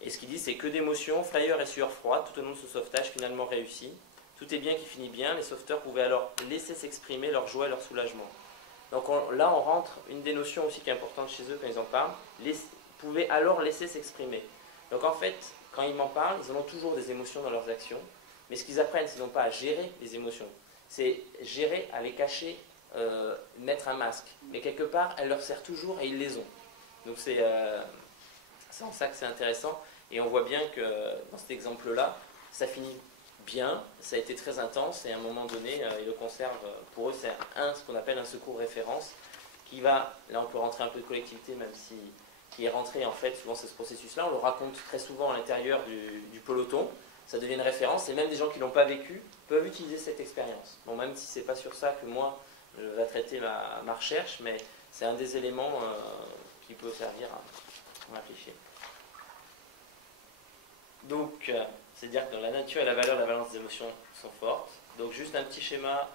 et ce qu'il dit c'est que d'émotions, frayeur et sueur froide, tout au long de ce sauvetage finalement réussi. Tout est bien qui finit bien, les sauveteurs pouvaient alors laisser s'exprimer leur joie et leur soulagement. Donc là on rentre, une des notions aussi qui est importante chez eux quand ils en parlent, pouvaient alors laisser s'exprimer. Donc en fait, quand ils m'en parlent, ils en ont toujours des émotions dans leurs actions, mais ce qu'ils apprennent, c'est non pas à gérer les émotions, c'est gérer à les cacher, mettre un masque. Mais quelque part, elles leur servent toujours et ils les ont. Donc c'est en ça que c'est intéressant. Et on voit bien que dans cet exemple-là, ça finit bien, ça a été très intense et à un moment donné, ils le conservent. Pour eux, c'est ce qu'on appelle un secours référence qui va, là on peut rentrer un peu de collectivité même si qui est rentré en fait souvent c'est ce processus-là, on le raconte très souvent à l'intérieur du peloton, ça devient une référence et même des gens qui ne l'ont pas vécu peuvent utiliser cette expérience. Bon, même si c'est pas sur ça que moi je vais traiter ma recherche, mais c'est un des éléments qui peut servir à réfléchir. Donc, c'est-à-dire que dans la nature et la valeur, la balance des émotions sont fortes. Donc juste un petit schéma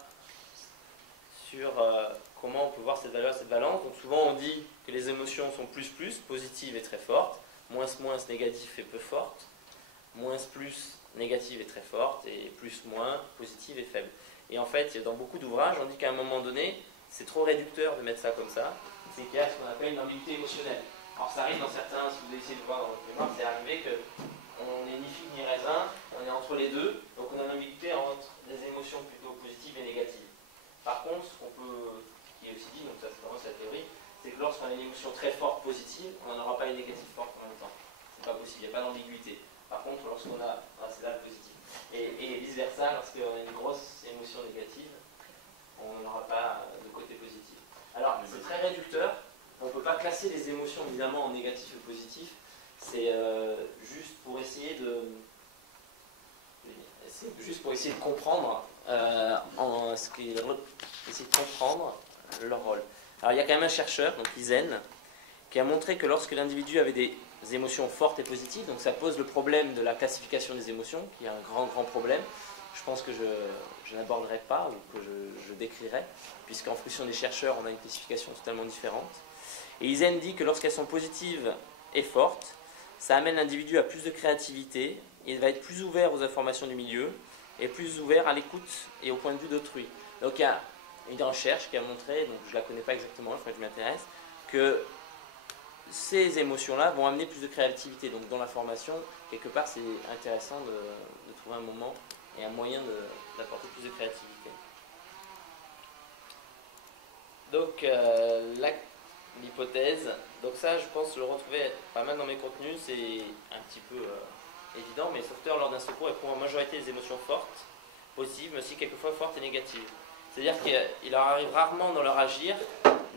sur comment on peut voir cette valeur, cette balance. Donc souvent on dit que les émotions sont plus, positives et très fortes, moins, négatives et peu fortes, moins, négatives et très fortes, et plus, positives et faibles. Et en fait, dans beaucoup d'ouvrages, on dit qu'à un moment donné, c'est trop réducteur de mettre ça comme ça, c'est qu'il y a ce qu'on appelle une ambiguïté émotionnelle. Alors ça arrive dans certains, si vous essayez de voir dans votre mémoire, c'est arrivé qu'on n'est ni figue ni raisin, on est entre les deux, donc on a une ambiguïté entre des émotions plutôt positives et négatives. Par contre, ce qui est aussi dit, donc ça c'est vraiment la théorie, c'est que lorsqu'on a une émotion très forte positive, on n'en aura pas une négative forte en même temps. C'est pas possible, il n'y a pas d'ambiguïté. Par contre, lorsqu'on a, c'est là le positif. Et vice versa, lorsqu'on a une grosse émotion négative, on n'aura pas de côté positif. Alors, c'est très réducteur, on ne peut pas classer les émotions évidemment en négatif et positif, c'est juste pour essayer de comprendre essayer de comprendre leur rôle. Alors il y a quand même un chercheur, donc Isen, qui a montré que lorsque l'individu avait des émotions fortes et positives, donc ça pose le problème de la classification des émotions, qui est un grand problème, je pense que je n'aborderai pas ou que je décrirai, puisqu'en fonction des chercheurs, on a une classification totalement différente. Et Isen dit que lorsqu'elles sont positives et fortes, ça amène l'individu à plus de créativité, il va être plus ouvert aux informations du milieu, et plus ouvert à l'écoute et au point de vue d'autrui. Donc il y a une recherche qui a montré, donc je ne la connais pas exactement, il faudrait que je m'intéresse, que ces émotions-là vont amener plus de créativité. Donc dans la formation, quelque part, c'est intéressant de trouver un moment et un moyen d'apporter plus de créativité. Donc l'hypothèse, donc ça je pense le retrouver pas mal dans mes contenus, c'est un petit peu évident, mais les sauveteurs lors d'un secours éprouvent en majorité des émotions fortes, positives, mais aussi quelquefois fortes et négatives. C'est-à-dire qu'il leur arrive rarement dans leur agir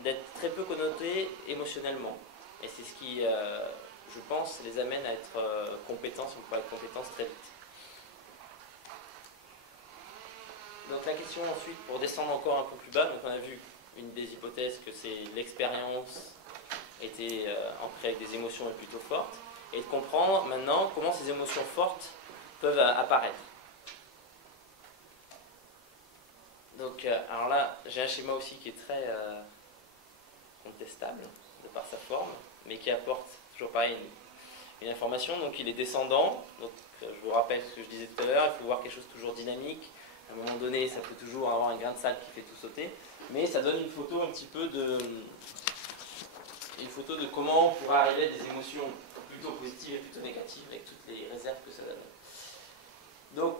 d'être très peu connotés émotionnellement. Et c'est ce qui, je pense, les amène à être compétents, si on peut être compétents très vite. Donc la question ensuite, pour descendre encore un peu plus bas, donc on a vu une des hypothèses que c'est l'expérience était ancrée avec des émotions plutôt fortes, et de comprendre maintenant comment ces émotions fortes peuvent apparaître. Donc, alors là, j'ai un schéma aussi qui est très contestable, de par sa forme, mais qui apporte toujours pareil une information. Donc il est descendant, donc je vous rappelle ce que je disais tout à l'heure, il faut voir quelque chose de toujours dynamique. À un moment donné, ça peut toujours avoir un grain de sable qui fait tout sauter, mais ça donne une photo un petit peu de comment on pourrait arriver à des émotions plutôt positives et plutôt négatives, avec toutes les réserves que ça donne. Donc,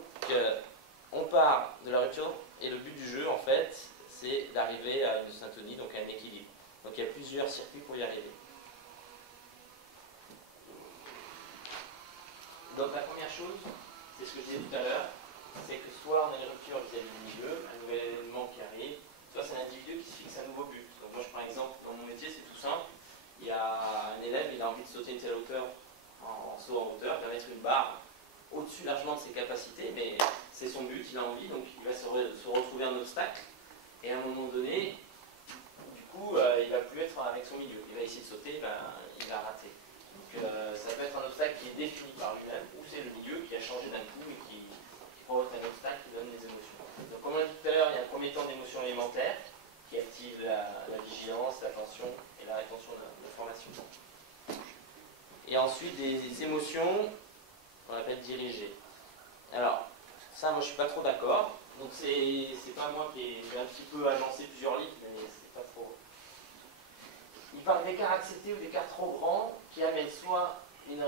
on part de la rupture, et le but du jeu, en fait, c'est d'arriver à une syntonie, donc à un équilibre. Donc il y a plusieurs circuits pour y arriver. Donc la première chose, c'est ce que je disais tout à l'heure, c'est que soit on a une rupture vis-à-vis du milieu, un nouvel élément qui arrive, soit c'est un individu qui se fixe un nouveau but. Donc moi je prends un exemple, dans mon métier c'est tout simple, il y a un élève, il a envie de sauter une telle hauteur, en saut en hauteur, il va mettre une barre au-dessus largement de ses capacités, mais c'est son but, il a envie, donc il va se retrouver un obstacle, et à un moment donné, coup, il va plus être avec son milieu. Il va essayer de sauter, il va rater. Donc ça peut être un obstacle qui est défini par lui-même, ou c'est le milieu qui a changé d'un coup et qui provoque un obstacle qui donne des émotions. Donc comme on l'a dit tout à l'heure, il y a un premier temps d'émotions élémentaires qui active la vigilance, l'attention et la rétention d'informations. Et ensuite des émotions qu'on appelle dirigées. Alors, ça moi je suis pas trop d'accord. Donc c'est pas moi qui ai un petit peu agencé plusieurs livres, mais c'est pas trop. Il parle d'écarts acceptés ou d'écarts trop grands qui amènent soit une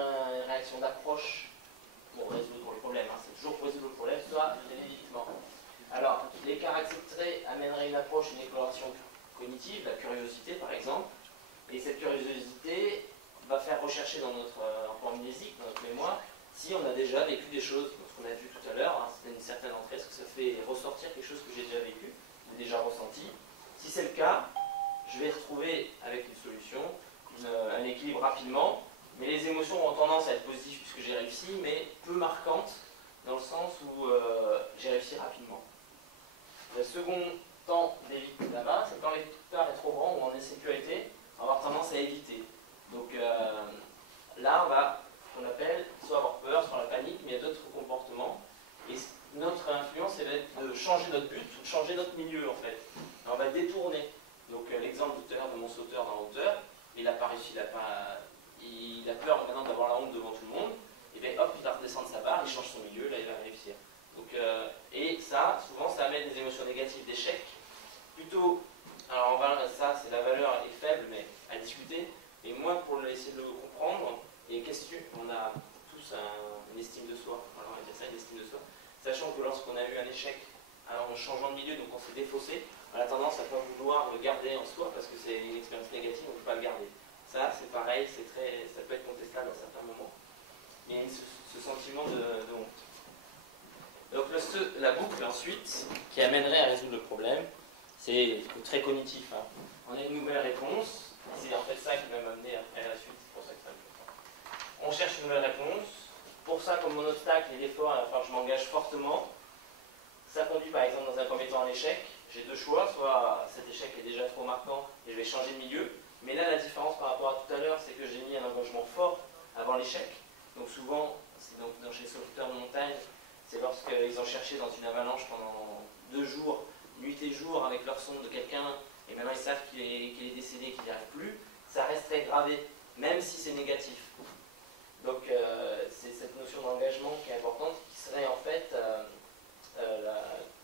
réaction d'approche pour résoudre le problème, c'est toujours pour résoudre le problème, soit de l'évitement. Alors, l'écart accepté amènerait une approche, une exploration cognitive, la curiosité par exemple, et cette curiosité va faire rechercher dans notre rapport amnésique, dans notre mémoire, si on a déjà vécu des choses, ce qu'on a vu tout à l'heure, c'est une certaine entrée, est-ce que ça fait ressortir quelque chose que j'ai déjà vécu, ou déjà ressenti. Si c'est le cas, je vais retrouver avec une solution un équilibre rapidement, mais les émotions ont tendance à être positives puisque j'ai réussi, mais peu marquantes dans le sens où j'ai réussi rapidement. Le second temps d'évite là-bas, c'est quand l'écart est trop grand ou en insécurité, on va avoir tendance à éviter. Donc là, on va, ce qu'on appelle, soit avoir peur, soit la panique, mais il y a d'autres comportements. Et notre influence, c'est de changer notre but, ou de changer notre milieu en fait. Et on va détourner. Donc l'exemple tout à l'heure de mon sauteur dans la hauteur, il n'a pas réussi, il a peur maintenant d'avoir la honte devant tout le monde, et bien hop, il va redescendre sa barre, il change son milieu, là il va réussir. Donc, et ça, souvent, ça amène des émotions négatives d'échec. Plutôt, alors ça c'est la valeur est faible, mais à discuter. Et moi, pour essayer de le comprendre, et on a tous une estime de soi, alors on va dire ça, une estime de soi, sachant que lorsqu'on a eu un échec, en changeant de milieu, donc on s'est défaussé, on a tendance à ne pas vouloir le garder en soi parce que c'est une expérience négative, on ne peut pas le garder. Ça, c'est pareil, ça peut être contestable à certains moments. Mais il y a ce sentiment de honte. Donc la boucle ensuite, qui amènerait à résoudre le problème, c'est très cognitif. On a une nouvelle réponse, c'est en fait ça qui va m'amener après à la suite, c'est pour ça que ça me fait. On cherche une nouvelle réponse. Pour ça, comme mon obstacle est l'effort, il va falloir que je m'engage fortement. Ça conduit par exemple dans un premier temps à l'échec. J'ai deux choix, soit cet échec est déjà trop marquant et je vais changer de milieu. Mais là, la différence par rapport à tout à l'heure, c'est que j'ai mis un engagement fort avant l'échec. Donc souvent, c'est donc chez les sauveteurs de montagne, c'est lorsqu'ils ont cherché dans une avalanche pendant 2 jours, nuit et jour, avec leur sonde de quelqu'un, et maintenant ils savent qu'il est décédé, qu'il n'y arrive plus, ça resterait gravé, même si c'est négatif. Donc c'est cette notion d'engagement qui est importante, qui serait en fait,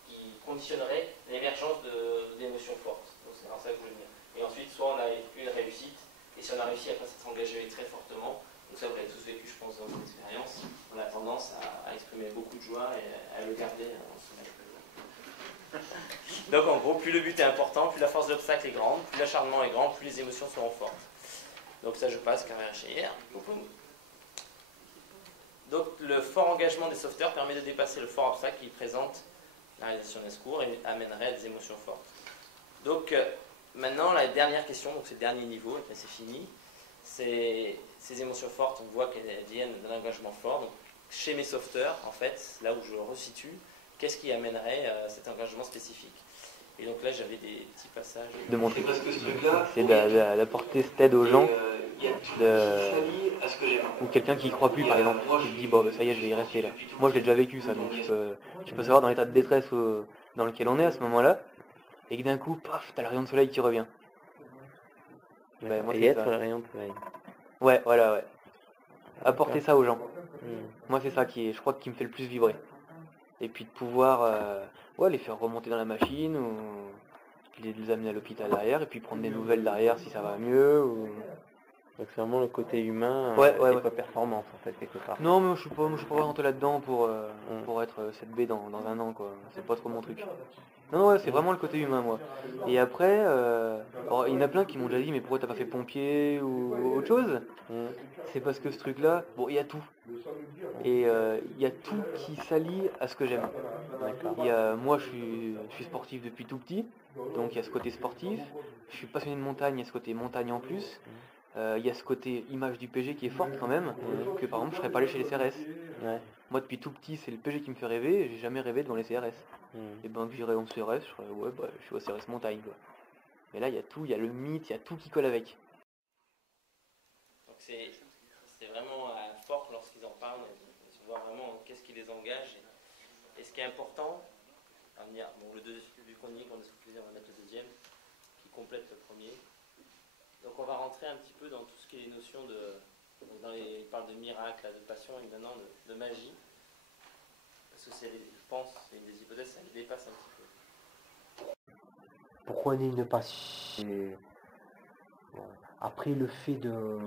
qui conditionnerait l'émergence d'émotions fortes. Donc c'est dans ça que je veux venir. Et ensuite, soit on a eu une réussite, et si on a réussi après s'être engagé très fortement, donc ça vous l'avez tous vécu je pense dans votre expérience, on a tendance à exprimer beaucoup de joie et à le garder en soi. Donc en gros, plus le but est important, plus la force de l'obstacle est grande, plus l'acharnement est grand, plus les émotions seront fortes. Donc ça je passe carrière chez hier. Donc le fort engagement des sauveteurs permet de dépasser le fort obstacle qui présente la réalisation d'un secours et amènerait à des émotions fortes. Donc maintenant la dernière question, donc c'est le dernier niveau, et c'est fini. Ces émotions fortes, on voit qu'elles viennent d'un engagement fort. Donc chez mes sauveteurs, en fait, là où je le resitue, qu'est-ce qui amènerait cet engagement spécifique? Et donc là j'avais des petits passages. De montrer, c'est d'apporter cette aide aux gens. Ou quelqu'un qui y croit plus par exemple, qui se dit bon ça y est je vais y rester là. Moi je l'ai déjà vécu ça, donc je peux savoir dans l'état de détresse dans lequel on est à ce moment-là, et que d'un coup, paf, t'as le rayon de soleil qui revient. Ben, moi, et être le rayon de soleil. Ouais, voilà, ouais. Apporter ça aux gens. Moi c'est ça je crois qui me fait le plus vibrer. Et puis de pouvoir les faire remonter dans la machine, ou les amener à l'hôpital derrière, et puis prendre des nouvelles derrière si ça va mieux. Ou... Donc c'est vraiment le côté humain, et pas performance en fait quelque part. Non mais je suis pas rentré là-dedans pour être 7B dans 1 an quoi, c'est pas trop mon truc. Non ouais, c'est vraiment le côté humain moi. Et après, il y en a plein qui m'ont déjà dit mais pourquoi t'as pas fait pompier ou autre chose? C'est parce que ce truc là, bon il y a tout. Et il y a tout qui s'allie à ce que j'aime. Moi je suis sportif depuis tout petit, donc il y a ce côté sportif. Je suis passionné de montagne, il y a ce côté montagne en plus. Il y a ce côté image du PG qui est forte quand même, que par exemple je serais pas allé chez les CRS. Moi depuis tout petit c'est le PG qui me fait rêver, et j'ai jamais rêvé devant les CRS. Et ben que j'irai en CRS, je suis au CRS montagne quoi. Mais là, il y a tout, il y a le mythe, il y a tout qui colle avec. Donc c'est vraiment fort lorsqu'ils en parlent, de voir vraiment qu'est-ce qui les engage. Et ce qui est important, à venir, bon, vu qu'on y est, qu'on a soufflé, on va mettre le deuxième, qui complète le premier. Donc on va rentrer un petit peu dans tout ce qui est les notions de... il parle de miracle, de passion et maintenant de magie. Parce que je pense, c'est une des hypothèses, ça les dépasse un petit peu. Pourquoi on est une passion? Bon. Après le fait de...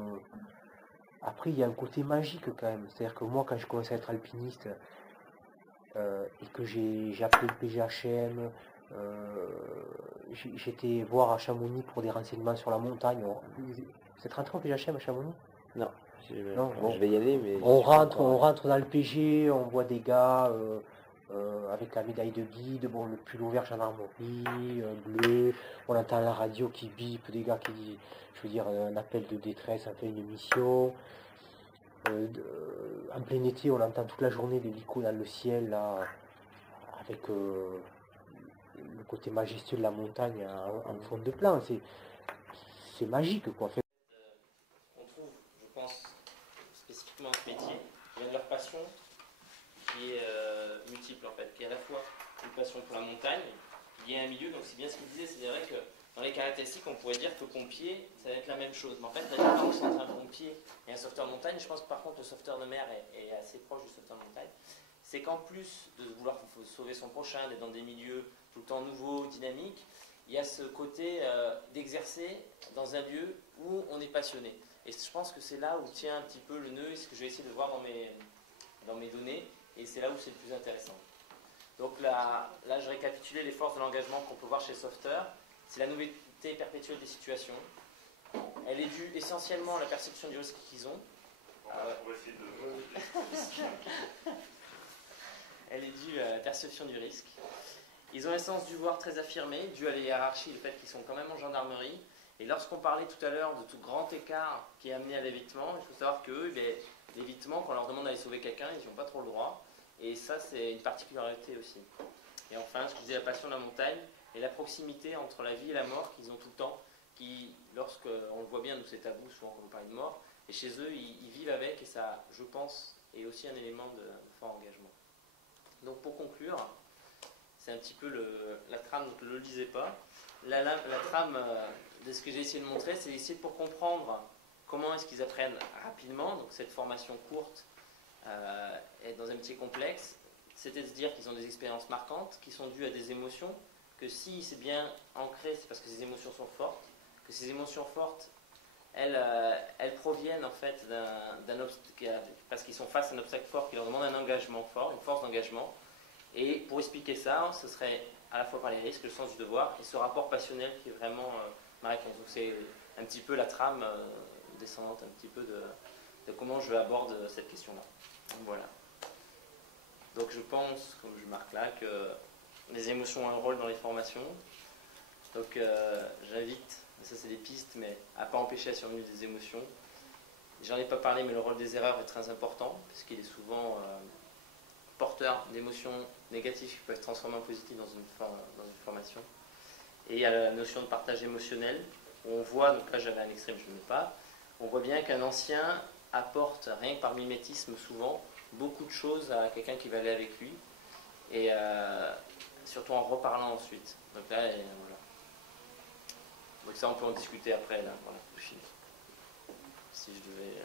Après il y a un côté magique quand même. C'est-à-dire que moi quand je commençais à être alpiniste et que j'ai appelé le PGHM, j'étais voir à Chamonix pour des renseignements sur la montagne. Vous êtes rentré au PGHM à Chamonix? Non, bon. Je vais y aller, mais... On rentre dans le PG, on voit des gars avec la médaille de guide, bon, le pull ouvert gendarmerie, bleu, on entend la radio qui bip, des gars qui disent, je veux dire, un appel de détresse, un peu une mission. En plein été, on entend toute la journée l'hélico dans le ciel, là, avec le côté majestueux de la montagne en fond de plan. C'est magique, quoi. On trouve, je pense, spécifiquement ce métier, qui vient de leur passion, qui est multiple en fait, qui est à la fois une passion pour la montagne, il y a un milieu, donc c'est bien ce qu'il disait, c'est vrai que dans les caractéristiques, on pourrait dire que pompier, ça va être la même chose. Mais en fait, la différence entre un pompier et un sauveteur de montagne, je pense que par contre le sauveteur de mer est assez proche du sauveteur de montagne, c'est qu'en plus de vouloir sauver son prochain, d'être dans des milieux tout le temps nouveaux, dynamiques, il y a ce côté d'exercer dans un lieu où on est passionné. Et je pense que c'est là où tient un petit peu le nœud, et ce que je vais essayer de voir dans mes données, et c'est là où c'est le plus intéressant. Donc là, je récapitulais les forces de l'engagement qu'on peut voir chez Sauveteur. C'est la nouveauté perpétuelle des situations. Elle est due essentiellement à la perception du risque qu'ils ont. Elle est due à la perception du risque. Ils ont un sens du voir très affirmé, dû à la hiérarchie, le fait qu'ils sont quand même en gendarmerie. Et lorsqu'on parlait tout à l'heure de tout grand écart qui est amené à l'évitement, il faut savoir qu'eux, l'évitement, quand on leur demande d'aller sauver quelqu'un, ils n'ont pas trop le droit. Et ça, c'est une particularité aussi. Et enfin, ce que je disais, la passion de la montagne et la proximité entre la vie et la mort qu'ils ont tout le temps, qui, lorsqu'on le voit bien, nous c'est tabou, souvent quand on parle de mort, et chez eux, ils vivent avec, et ça, je pense, est aussi un élément de fort engagement. Donc pour conclure, c'est un petit peu la trame, donc ne le lisez pas. La trame de ce que j'ai essayé de montrer, c'est essayer pour comprendre comment est-ce qu'ils apprennent rapidement, donc cette formation courte, est dans un métier complexe, c'était de se dire qu'ils ont des expériences marquantes, qui sont dues à des émotions, que si c'est bien ancré, c'est parce que ces émotions sont fortes, que ces émotions fortes, elles proviennent en fait parce qu'ils sont face à un obstacle fort qui leur demande un engagement fort, une force d'engagement. Et pour expliquer ça, ce serait à la fois par les risques, le sens du devoir, et ce rapport passionnel qui est vraiment ma réponse. Donc c'est un petit peu la trame descendante, un petit peu de comment je aborde cette question-là. Voilà. Donc je pense, comme je marque là, que les émotions ont un rôle dans les formations. Donc j'invite, ça c'est des pistes, mais à ne pas empêcher la survenue des émotions. J'en ai pas parlé, mais le rôle des erreurs est très important, parce qu'il est souvent porteur d'émotions négatives qui peuvent être transformées en positives dans une formation. Et il y a la notion de partage émotionnel, où on voit, donc là j'avais un extrait, je ne le mets pas, on voit bien qu'un ancien apporte, rien que par mimétisme souvent, beaucoup de choses à quelqu'un qui va aller avec lui, et surtout en reparlant ensuite. Donc là, voilà. Donc ça on peut en discuter après, là, voilà, je finis. Si je devais...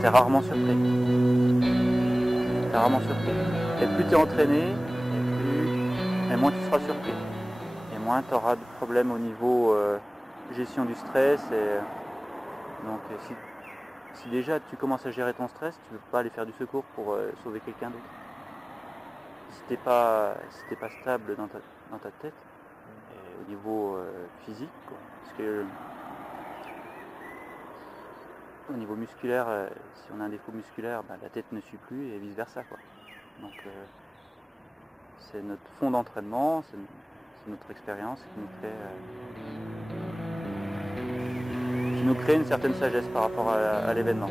T'es rarement surpris. T'es rarement surpris. Et plus t'es entraîné, et moins tu seras surpris. Et moins tu auras de problèmes au niveau gestion du stress. Et donc si déjà tu commences à gérer ton stress, tu ne peux pas aller faire du secours pour sauver quelqu'un d'autre. Si t'es pas stable dans ta tête, et au niveau physique, quoi. Parce que au niveau musculaire, si on a un défaut musculaire, la tête ne suit plus et vice versa, quoi. Donc c'est notre fond d'entraînement, c'est notre expérience qui nous crée une certaine sagesse par rapport à l'événement.